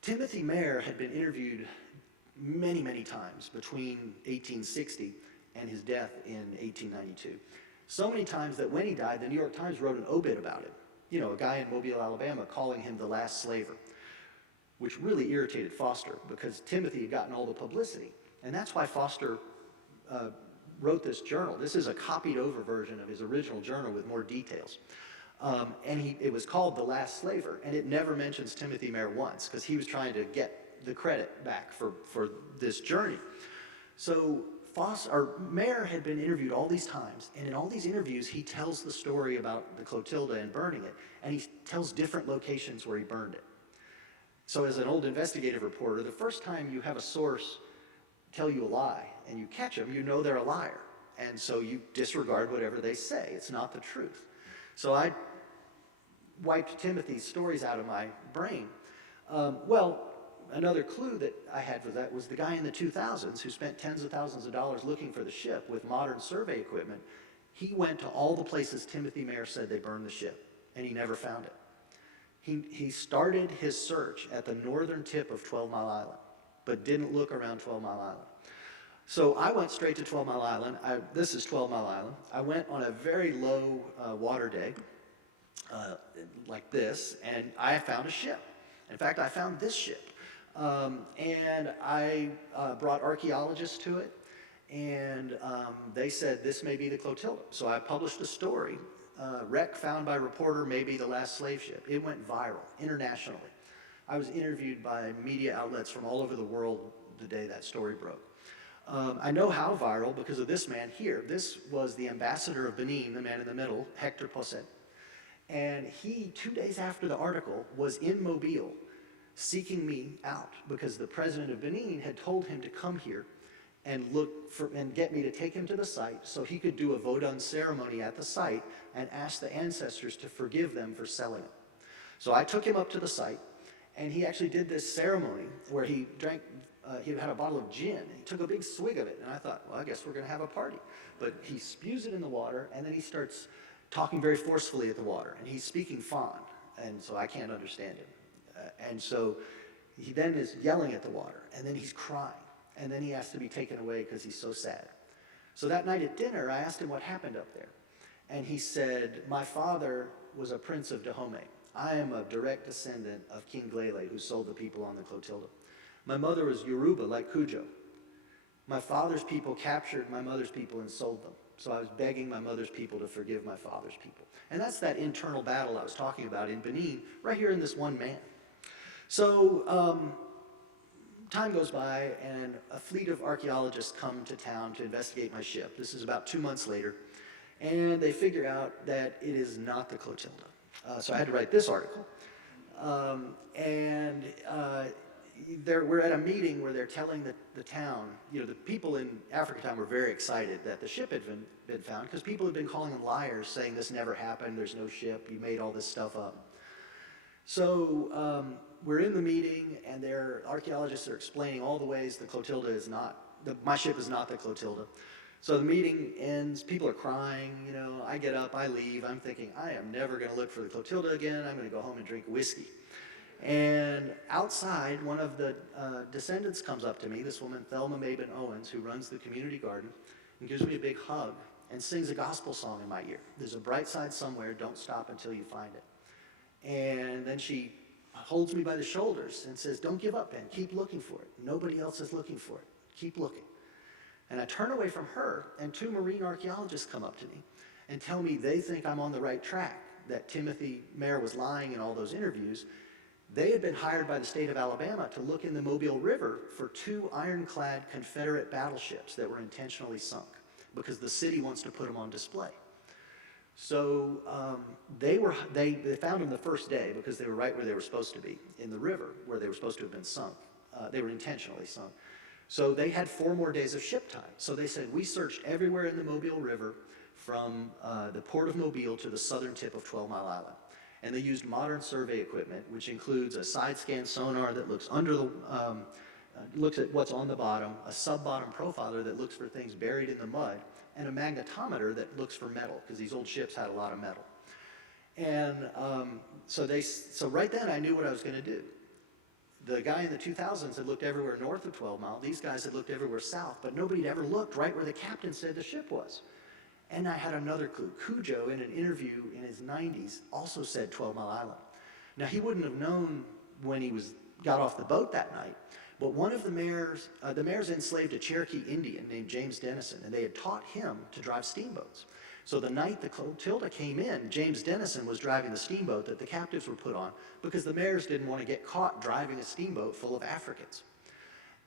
Timothy Meare had been interviewed many, many times between 1860 and his death in 1892. So many times that when he died, the New York Times wrote an obit about him. You know, a guy in Mobile, Alabama, calling him the last slaver, which really irritated Foster because Timothy had gotten all the publicity. And that's why Foster wrote this journal. This is a copied over version of his original journal with more details. It was called The Last Slaver, and it never mentions Timothy Meare once because he was trying to get the credit back for this journey. So Meare had been interviewed all these times, and in all these interviews he tells the story about the Clotilda and burning it, and he tells different locations where he burned it. So as an old investigative reporter, the first time you have a source tell you a lie and you catch them, you know they're a liar. And so you disregard whatever they say. It's not the truth. So I wiped Timothy's stories out of my brain. Another clue that I had for that was the guy in the 2000s who spent tens of thousands of dollars looking for the ship with modern survey equipment. He went to all the places Timothy Meare said they burned the ship, and he never found it. He started his search at the northern tip of 12 Mile Island, but didn't look around 12 Mile Island. So I went straight to 12 Mile Island. This is 12 Mile Island. I went on a very low water day, like this, and I found a ship. In fact, I found this ship. And I brought archaeologists to it, and they said this may be the Clotilda. So I published a story, wreck found by reporter may be the last slave ship. It went viral internationally. I was interviewed by media outlets from all over the world the day that story broke. I know how viral because of this man here. This was the ambassador of Benin, the man in the middle, Hector Posset. And he, 2 days after the article, was in Mobile seeking me out because the president of Benin had told him to come here and get me to take him to the site so he could do a Vodun ceremony at the site and ask the ancestors to forgive them for selling it. So I took him up to the site, and he actually did this ceremony where he drank, he had a bottle of gin, and he took a big swig of it, and I thought, well, I guess we're going to have a party. But he spews it in the water, and then he starts talking very forcefully at the water, and he's speaking Fon, and so I can't understand him. And so he then is yelling at the water, and then he's crying, and then he has to be taken away because he's so sad. So that night at dinner, I asked him what happened up there, and he said, my father was a prince of Dahomey. I am a direct descendant of King Glele, who sold the people on the Clotilda. My mother was Yoruba, like Cujo. My father's people captured my mother's people and sold them. So I was begging my mother's people to forgive my father's people. And that's that internal battle I was talking about in Benin, right here in this one man. So time goes by, and a fleet of archaeologists come to town to investigate my ship. This is about 2 months later, and they figure out that it is not the Clotilda. So I had to write this article. And we're at a meeting where they're telling the town, the people in Africa time were very excited that the ship had been found, because people had been calling them liars, saying this never happened, there's no ship, you made all this stuff up. So we're in the meeting, and their archaeologists are explaining all the ways the Clotilda is not, my ship is not the Clotilda. So the meeting ends, people are crying, I get up, I leave, I'm thinking, I am never gonna look for the Clotilda again, I'm gonna go home and drink whiskey. And outside, one of the Descendants comes up to me, this woman, Thelma Mabin Owens, who runs the community garden, and gives me a big hug and sings a gospel song in my ear. There's a bright side somewhere, don't stop until you find it. And then she holds me by the shoulders and says, don't give up, Ben, keep looking for it. Nobody else is looking for it, keep looking. And I turn away from her, and two marine archaeologists come up to me and tell me they think I'm on the right track, that Timothy Mayer was lying in all those interviews. They had been hired by the state of Alabama to look in the Mobile River for 2 ironclad Confederate battleships that were intentionally sunk, because the city wants to put them on display. So they found them the first day, because they were right where they were supposed to be, in the river where they were supposed to have been sunk. They were intentionally sunk. So they had 4 more days of ship time. So they said, we searched everywhere in the Mobile River from the port of Mobile to the southern tip of 12 Mile Island. And they used modern survey equipment, which includes a side scan sonar that looks under the, looks at what's on the bottom, a sub-bottom profiler that looks for things buried in the mud, and a magnetometer that looks for metal, because these old ships had a lot of metal. And so right then I knew what I was going to do. The guy in the 2000s had looked everywhere north of 12 Mile. These guys had looked everywhere south, but nobody had ever looked right where the captain said the ship was. And I had another clue. Cujo, in an interview in his 90s, also said 12 Mile Island. Now, he wouldn't have known when he got off the boat that night, but one of the mayors enslaved a Cherokee Indian named James Dennison, and they had taught him to drive steamboats. So the night the Clotilda came in, James Dennison was driving the steamboat that the captives were put on, because the mayors didn't want to get caught driving a steamboat full of Africans.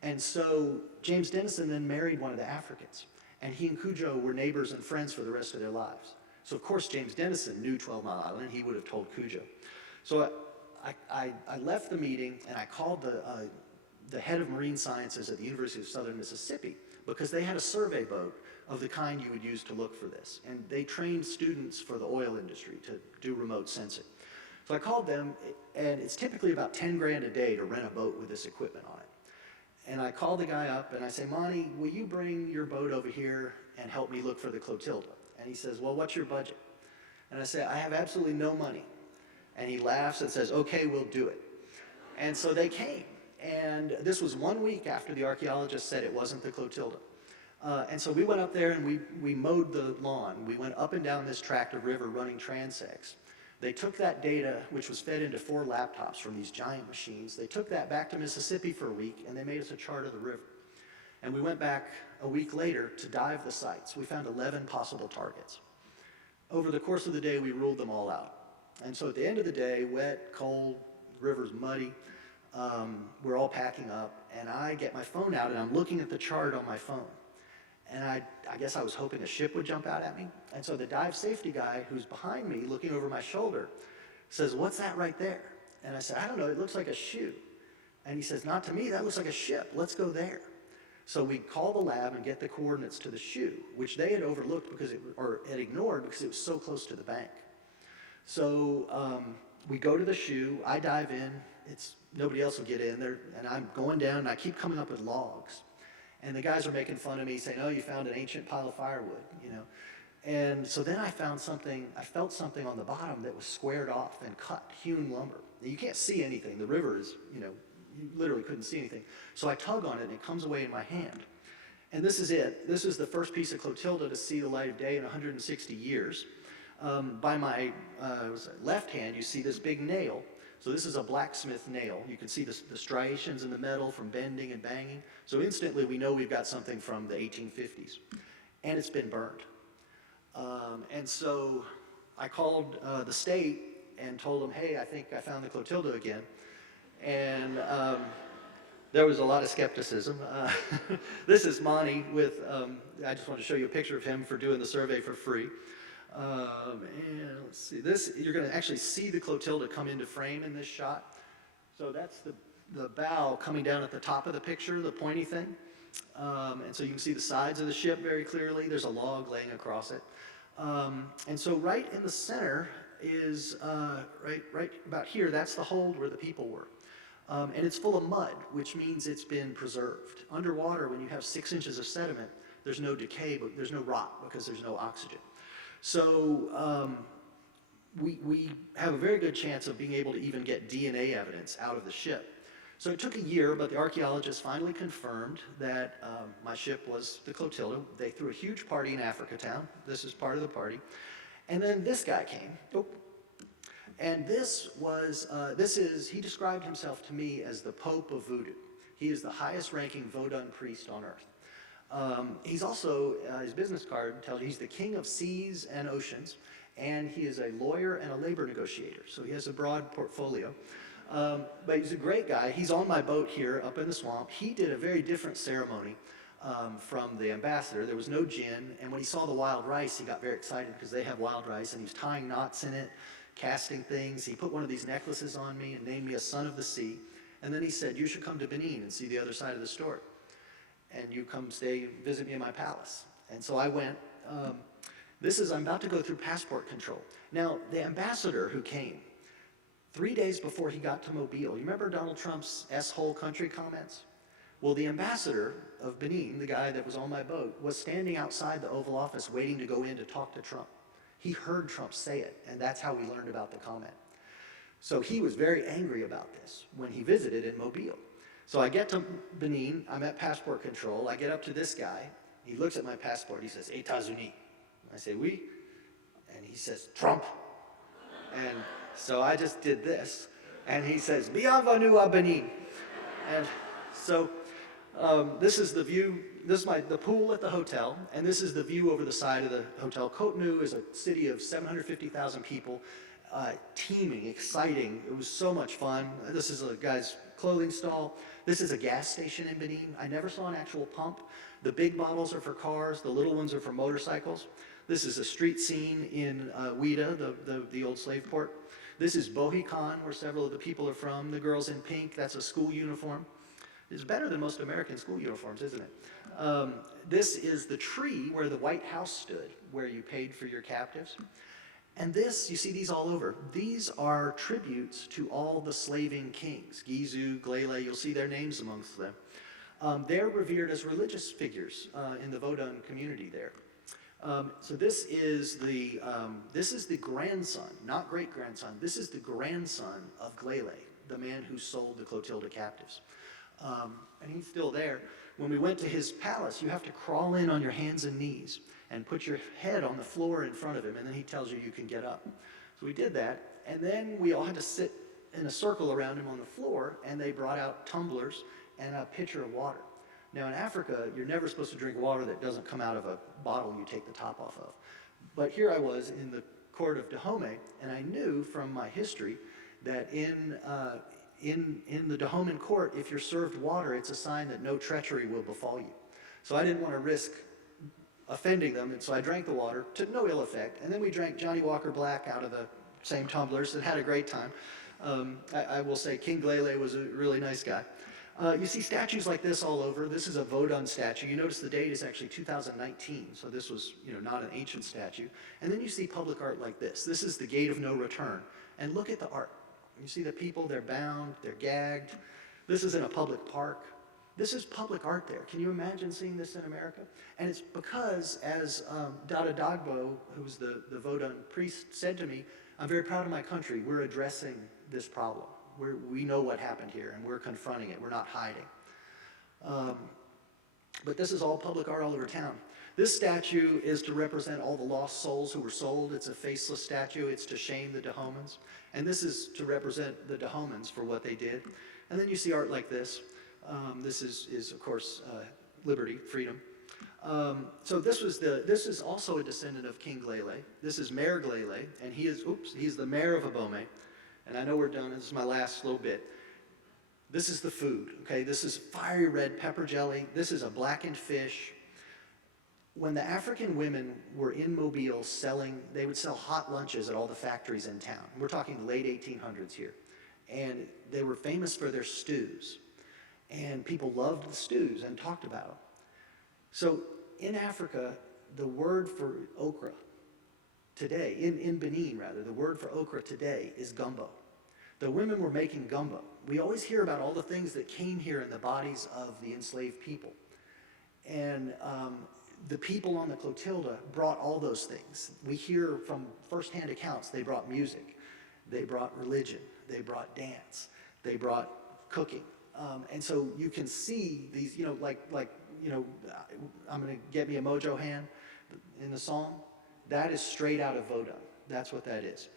And so James Dennison then married one of the Africans, and he and Cujo were neighbors and friends for the rest of their lives. So of course James Dennison knew 12 Mile Island, and he would have told Cujo. So I left the meeting, and I called the head of marine sciences at the University of Southern Mississippi, because they had a survey boat of the kind you would use to look for this. And they trained students for the oil industry to do remote sensing. So I called them, and it's typically about 10 grand a day to rent a boat with this equipment on it. And I called the guy up, and I say, Monty, will you bring your boat over here and help me look for the Clotilda? And he says, well, what's your budget? And I say, I have absolutely no money. And he laughs and says, okay, we'll do it. And so they came. And this was 1 week after the archaeologist said it wasn't the Clotilda. And so we went up there, and we mowed the lawn. We went up and down this tract of river running transects. They took that data, which was fed into 4 laptops from these giant machines. They took that back to Mississippi for a week, and they made us a chart of the river. And we went back a week later to dive the sites. We found 11 possible targets. Over the course of the day, we ruled them all out. And so at the end of the day, wet, cold, river's muddy, we're all packing up, and I get my phone out, and I'm looking at the chart on my phone. And I guess I was hoping a ship would jump out at me. And so the dive safety guy who's behind me, looking over my shoulder, says, what's that right there? And I said, I don't know, it looks like a shoe. And he says, not to me, that looks like a ship, let's go there. So we call the lab and get the coordinates to the shoe, which they had overlooked or had ignored because it was so close to the bank. So we go to the shoe, I dive in, nobody else will get in there, and I'm going down, and I keep coming up with logs. And the guys are making fun of me, saying, oh, you found an ancient pile of firewood, And so then I felt something on the bottom that was squared off and cut, hewn lumber. Now, you can't see anything. The river is, you literally couldn't see anything. So I tug on it, and it comes away in my hand. And this is it. This is the first piece of Clotilda to see the light of day in 160 years. By my left hand, you see this big nail. So this is a blacksmith nail. You can see the striations in the metal from bending and banging. So instantly we know we've got something from the 1850s. And it's been burned. And so I called the state and told them, hey, I think I found the Clotilda again. And there was a lot of skepticism. This is Monty with, I just want to show you a picture of him for doing the survey for free. And let's see, this, you're going to actually see the Clotilda come into frame in this shot. So that's the bow coming down at the top of the picture, the pointy thing. And so you can see the sides of the ship very clearly. There's a log laying across it. And so right in the center is, right about here, that's the hold where the people were. And it's full of mud, which means it's been preserved. Underwater, when you have 6 inches of sediment, there's no decay, but there's no rot because there's no oxygen. So we have a very good chance of being able to even get DNA evidence out of the ship. So it took a year, but the archaeologists finally confirmed that my ship was the Clotilda. They threw a huge party in Africa Town. This is part of the party. And then this guy came. Oh. And this was, he described himself to me as the Pope of Voodoo. He is the highest ranking Vodun priest on earth. He's also, his business card tells you he's the king of seas and oceans, and he is a lawyer and a labor negotiator. So he has a broad portfolio. But he's a great guy. He's on my boat here up in the swamp. He did a very different ceremony from the ambassador. There was no gin, and when he saw the wild rice, he got very excited because they have wild rice, and he was tying knots in it, casting things. He put one of these necklaces on me and named me a son of the sea. And then he said, you should come to Benin and see the other side of the story. And you come stay and visit me in my palace. And so I went. I'm about to go through passport control. Now, the ambassador who came, 3 days before he got to Mobile, you remember Donald Trump's S-hole country comments? Well, the ambassador of Benin, the guy that was on my boat, was standing outside the Oval Office waiting to go in to talk to Trump. He heard Trump say it, and that's how we learned about the comment. So he was very angry about this when he visited in Mobile. So I get to Benin, I'm at passport control, I get up to this guy, he looks at my passport, he says, États-Unis. I say, oui, and he says, Trump. And so I just did this, and he says, bienvenue à Benin. And so this is the view, this is the pool at the hotel, and this is the view over the side of the hotel. Cotonou is a city of 750,000 people, teeming, exciting. It was so much fun. This is a guy's clothing stall. This is a gas station in Benin. I never saw an actual pump. The big bottles are for cars. The little ones are for motorcycles. This is a street scene in Ouida, the old slave port. This is Bohican, where several of the people are from. The girls in pink, that's a school uniform. It's better than most American school uniforms, isn't it? This is the tree where the White House stood, where you paid for your captives. And this, you see these all over. These are tributes to all the slaving kings. Gizu, Glele, you'll see their names amongst them. They're revered as religious figures in the Vodun community there. So this is the grandson, not great-grandson. This is the grandson of Glele, the man who sold the Clotilda captives. And he's still there. When we went to his palace, you have to crawl in on your hands and knees and put your head on the floor in front of him, and then he tells you you can get up. So we did that, and then we all had to sit in a circle around him on the floor, and they brought out tumblers and a pitcher of water. Now in Africa, you're never supposed to drink water that doesn't come out of a bottle you take the top off of. But here I was in the court of Dahomey, and I knew from my history that in the Dahomen court, if you're served water, it's a sign that no treachery will befall you. So I didn't want to risk offending them, and so I drank the water to no ill effect. And then we drank Johnny Walker Black out of the same tumblers and had a great time. I will say King Glele was a really nice guy. You see statues like this all over. This is a Vodun statue. You notice the date is actually 2019, so this was, not an ancient statue. And then you see public art like this. This is the Gate of No Return. And look at the art. You see the people, they're bound, they're gagged. This is in a public park. This is public art there. Can you imagine seeing this in America? And it's because, as Dada Dagbo, who's the Vodun priest, said to me, I'm very proud of my country. We're addressing this problem. We know what happened here, and we're confronting it. We're not hiding. But this is all public art all over town. This statue is to represent all the lost souls who were sold. It's a faceless statue. It's to shame the Dahomens. And this is to represent the Dahomens for what they did. And then you see art like this. This is of course, liberty, freedom. So this is also a descendant of King Glele. This is Mayor Glele, and he's the mayor of Abomey. And I know we're done. This is my last little bit. This is the food, okay? This is fiery red pepper jelly. This is a blackened fish. when the African women were in Mobile selling, they would sell hot lunches at all the factories in town. We're talking the late 1800s here. And they were famous for their stews. And people loved the stews and talked about them. So in Africa, the word for okra today, in Benin rather, the word for okra today is gumbo. The women were making gumbo. We always hear about all the things that came here in the bodies of the enslaved people. And the people on the Clotilda brought all those things. We hear from firsthand accounts, they brought music, they brought religion, they brought dance, they brought cooking. And so you can see these, I'm gonna get me a mojo hand in the song. That is straight out of Vodun. That's what that is.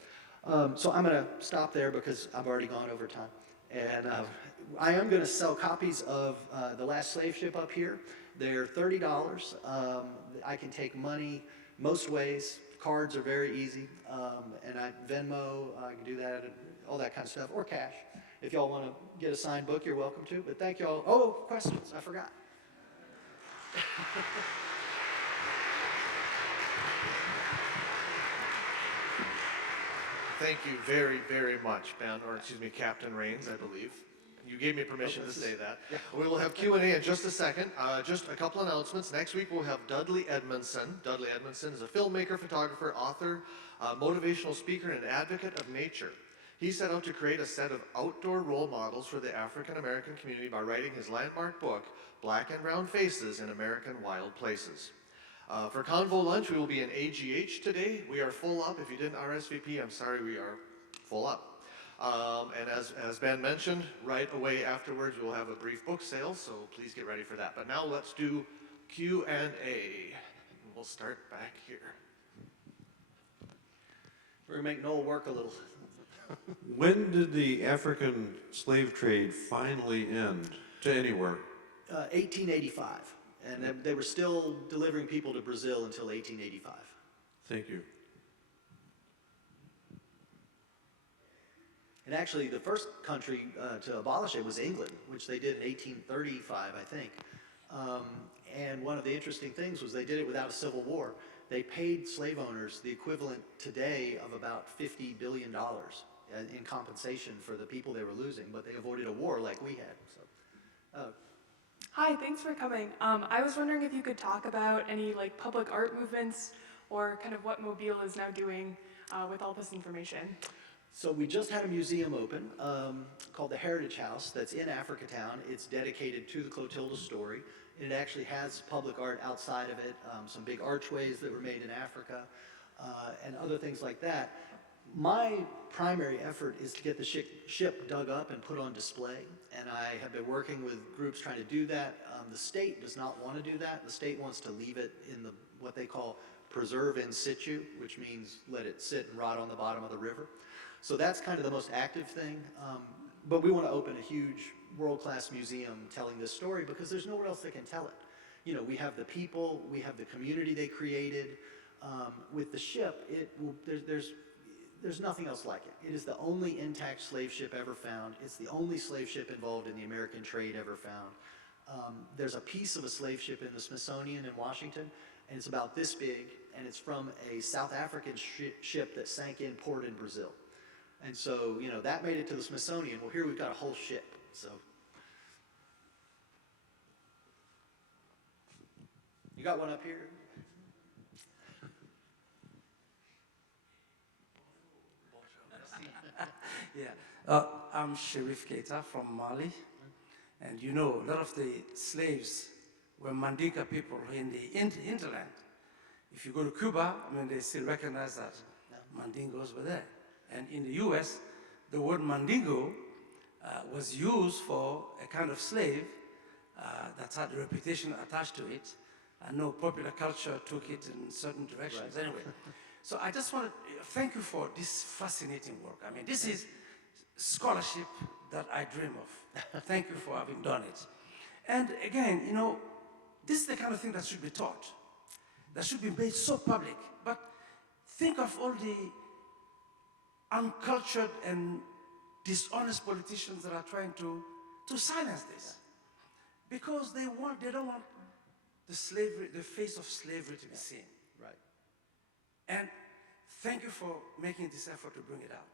So I'm gonna stop there because I've already gone over time. And I am gonna sell copies of The Last Slave Ship up here. They're $30. I can take money most ways. Cards are very easy. And Venmo, I can do that, and all that kind of stuff, or cash. If y'all want to get a signed book, you're welcome to. But thank y'all. Oh, questions, I forgot. Thank you very, very much, Ben, or excuse me, Captain Rains, I believe. You gave me permission to say that. Yeah. We will have Q&A in just a second. Just a couple announcements. Next week we'll have Dudley Edmondson. Dudley Edmondson is a filmmaker, photographer, author, motivational speaker, and advocate of nature. He set out to create a set of outdoor role models for the African American community by writing his landmark book, Black and Brown Faces in American Wild Places. For Convo Lunch, we will be in AGH today. We are full up. If you didn't RSVP, I'm sorry, we are full up. And as Ben mentioned, right away afterwards, we'll have a brief book sale, so please get ready for that. But now let's do Q&A. We'll start back here. We're gonna make Noel work a little. When did the African slave trade finally end to anywhere? 1885. And they were still delivering people to Brazil until 1885. Thank you. And actually, the first country to abolish it was England, which they did in 1835, I think. And one of the interesting things was they did it without a civil war. They paid slave owners the equivalent today of about $50 billion in compensation for the people they were losing, but they avoided a war like we had. So, Hi, thanks for coming. I was wondering if you could talk about any public art movements or kind of what Mobile is now doing with all this information. So we just had a museum open called the Heritage House that's in Africatown. It's dedicated to the Clotilda story. And it actually has public art outside of it, some big archways that were made in Africa, and other things like that. My primary effort is to get the ship dug up and put on display. And I have been working with groups trying to do that. The state does not want to do that. The state wants to leave it in what they call preserve in situ, which means let it sit and rot on the bottom of the river. So that's kind of the most active thing. But we want to open a huge world-class museum telling this story because there's nowhere else that can tell it. You know, we have the people, we have the community they created. With the ship, there's nothing else like it. It is the only intact slave ship ever found. It's the only slave ship involved in the American trade ever found. There's a piece of a slave ship in the Smithsonian in Washington, and it's about this big, and it's from a South African ship that sank in port in Brazil. And so, you know, that made it to the Smithsonian. Well, here we've got a whole ship, so. You got one up here? Yeah, I'm Sherif Keita from Mali, and you know, a lot of the slaves were Mandinka people in the hinterland. If you go to Cuba, I mean, they still recognize that Mandingos were there. And in the US, the word Mandingo was used for a kind of slave that had a reputation attached to it. I know popular culture took it in certain directions. Right. Anyway, so I just want to thank you for this fascinating work. I mean, this is scholarship that I dream of. Thank you for having done it. And again, you know, this is the kind of thing that should be taught, that should be made so public. But think of all the uncultured and dishonest politicians that are trying to silence this. Because they don't want the face of slavery to be seen. Right. And thank you for making this effort to bring it out.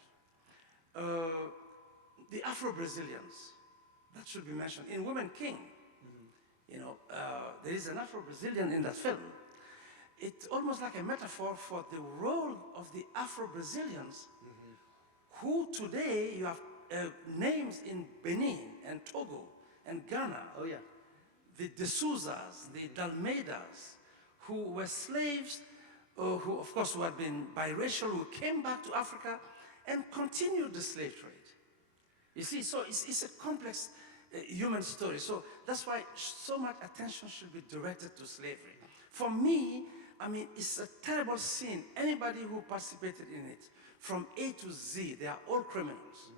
The Afro-Brazilians, that should be mentioned. In Women King, there is an Afro-Brazilian in that film. It's almost like a metaphor for the role of the Afro-Brazilians, who today you have names in Benin and Togo and Ghana. Oh, yeah. The D'Souza's, the Dalmeidas, who were slaves, who, of course, who had been biracial, who came back to Africa and continued the slave trade. You see, so it's a complex human story. So that's why so much attention should be directed to slavery. For me, I mean, it's a terrible sin. Anybody who participated in it, from A to Z, they are all criminals.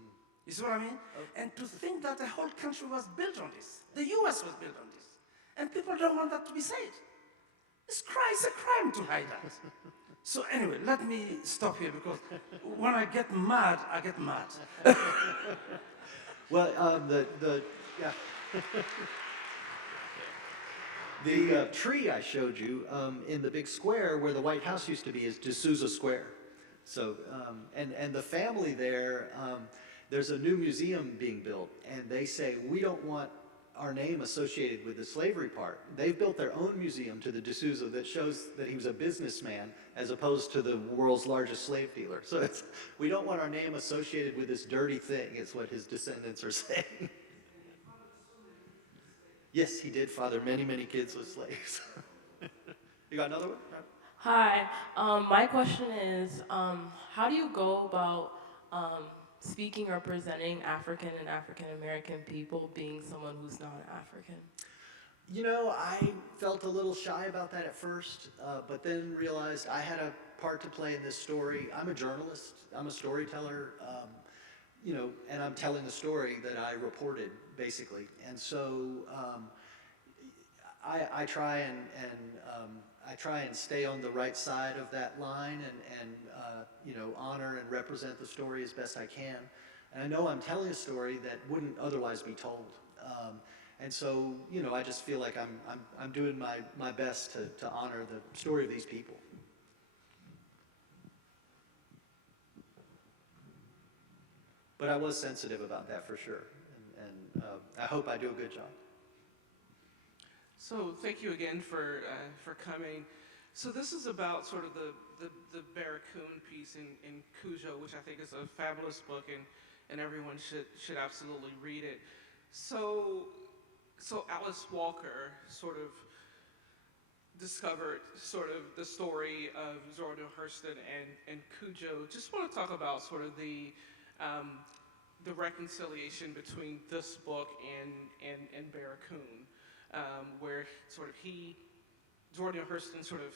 You see what I mean? And to think that the whole country was built on this. The US was built on this. And people don't want that to be said. It's a crime to hide that. So anyway, let me stop here because when I get mad, I get mad. Well, yeah. The tree I showed you in the big square where the White House used to be is D'Souza Square. So, and the family there, there's a new museum being built, and they say, we don't want our name associated with the slavery part. They've built their own museum to the D'Souza that shows that he was a businessman as opposed to the world's largest slave dealer. So we don't want our name associated with this dirty thing, is what his descendants are saying. Yes, he did father many, many kids with slaves. You got another one? Hi, my question is, how do you go about speaking or presenting African and African American people being someone who's not African? You know, I felt a little shy about that at first, but then realized I had a part to play in this story. I'm a journalist, I'm a storyteller, and I'm telling the story that I reported, basically. And so I try and stay on the right side of that line and honor and represent the story as best I can. And I know I'm telling a story that wouldn't otherwise be told. And so, I just feel like I'm doing my best to honor the story of these people. But I was sensitive about that for sure. And I hope I do a good job. So thank you again for coming. So this is about sort of the Barracoon piece in Cujo, which I think is a fabulous book, and everyone should absolutely read it. So Alice Walker sort of discovered sort of the story of Zora Neale Hurston and Cujo. Just want to talk about sort of the reconciliation between this book and Barracoon, where sort of Zora Neale Hurston sort of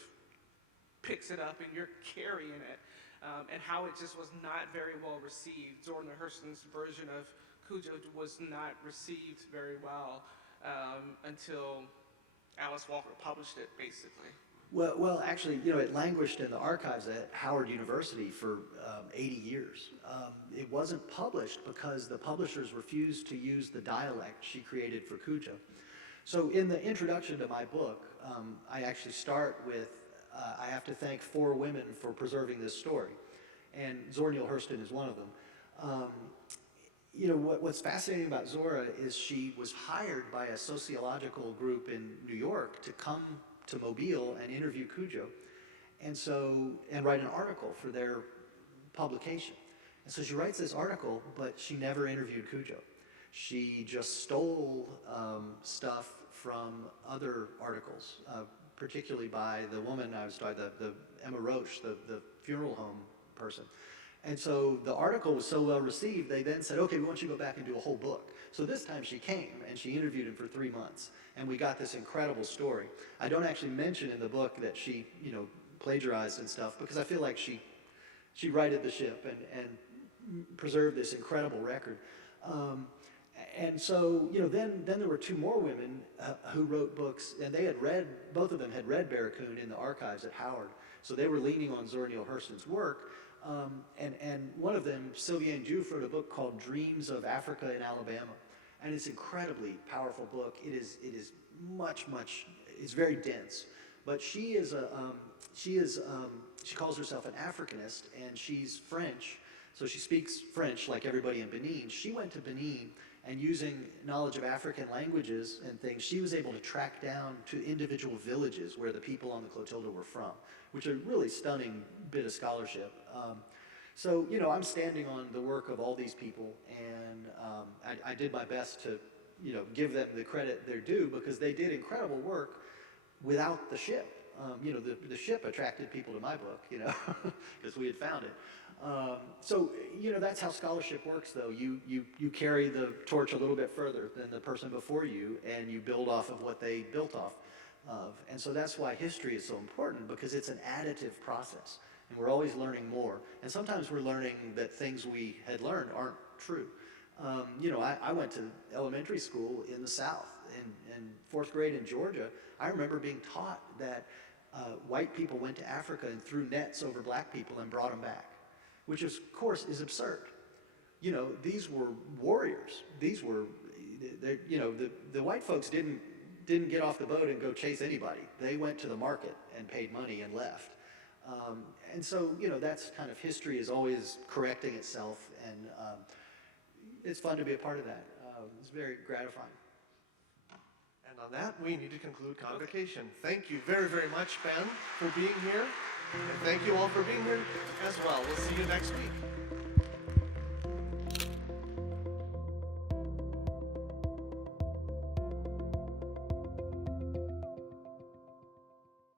picks it up and you're carrying it, and how it just was not very well received. Zora Neale Hurston's version of Cujo was not received very well until Alice Walker published it, basically. Well, actually, it languished in the archives at Howard University for 80 years. It wasn't published because the publishers refused to use the dialect she created for Cujo. So in the introduction to my book, I actually start with, I have to thank 4 women for preserving this story. And Zora Neale Hurston is one of them. What's fascinating about Zora is she was hired by a sociological group in New York to come to Mobile and interview Cujo, and write an article for their publication. And so she writes this article, but she never interviewed Cujo. She just stole stuff from other articles, particularly by the woman I was talking about, the Emma Roche, the funeral home person. And so the article was so well received, they then said, okay, we want you to go back and do a whole book. So this time she came and she interviewed him for 3 months. And we got this incredible story. I don't actually mention in the book that she, plagiarized and stuff, because I feel like she righted the ship and preserved this incredible record. And so, then there were 2 more women who wrote books, and both of them had read Barracoon in the archives at Howard. So they were leaning on Zora Neale Hurston's work. And one of them, Sylviane Diouf, wrote a book called Dreams of Africa in Alabama. And it's an incredibly powerful book. It is much, much, is very dense. But she is she calls herself an Africanist, and she's French, so she speaks French like everybody in Benin. She went to Benin, and using knowledge of African languages and things, she was able to track down to individual villages where the people on the Clotilda were from, which are a really stunning bit of scholarship. So, you know, I'm standing on the work of all these people, and I did my best to, you know, give them the credit they're due, because they did incredible work without the ship. You know, the ship attracted people to my book, you know, because we had found it. So, you know, that's how scholarship works, though. You carry the torch a little bit further than the person before you, and you build off of what they built off of. And so that's why history is so important, because it's an additive process, and we're always learning more. And sometimes we're learning that things we had learned aren't true. You know, I went to elementary school in the South. In fourth grade in Georgia, I remember being taught that white people went to Africa and threw nets over black people and brought them back, which of course is absurd. You know, these were warriors. These were, you know, the white folks didn't get off the boat and go chase anybody. They went to the market and paid money and left. And so, you know, that's kind of, history is always correcting itself, and it's fun to be a part of that. It's very gratifying. And on that, we need to conclude Convocation. Thank you very, very much, Ben, for being here. And thank you all for being here as well. We'll see you next week.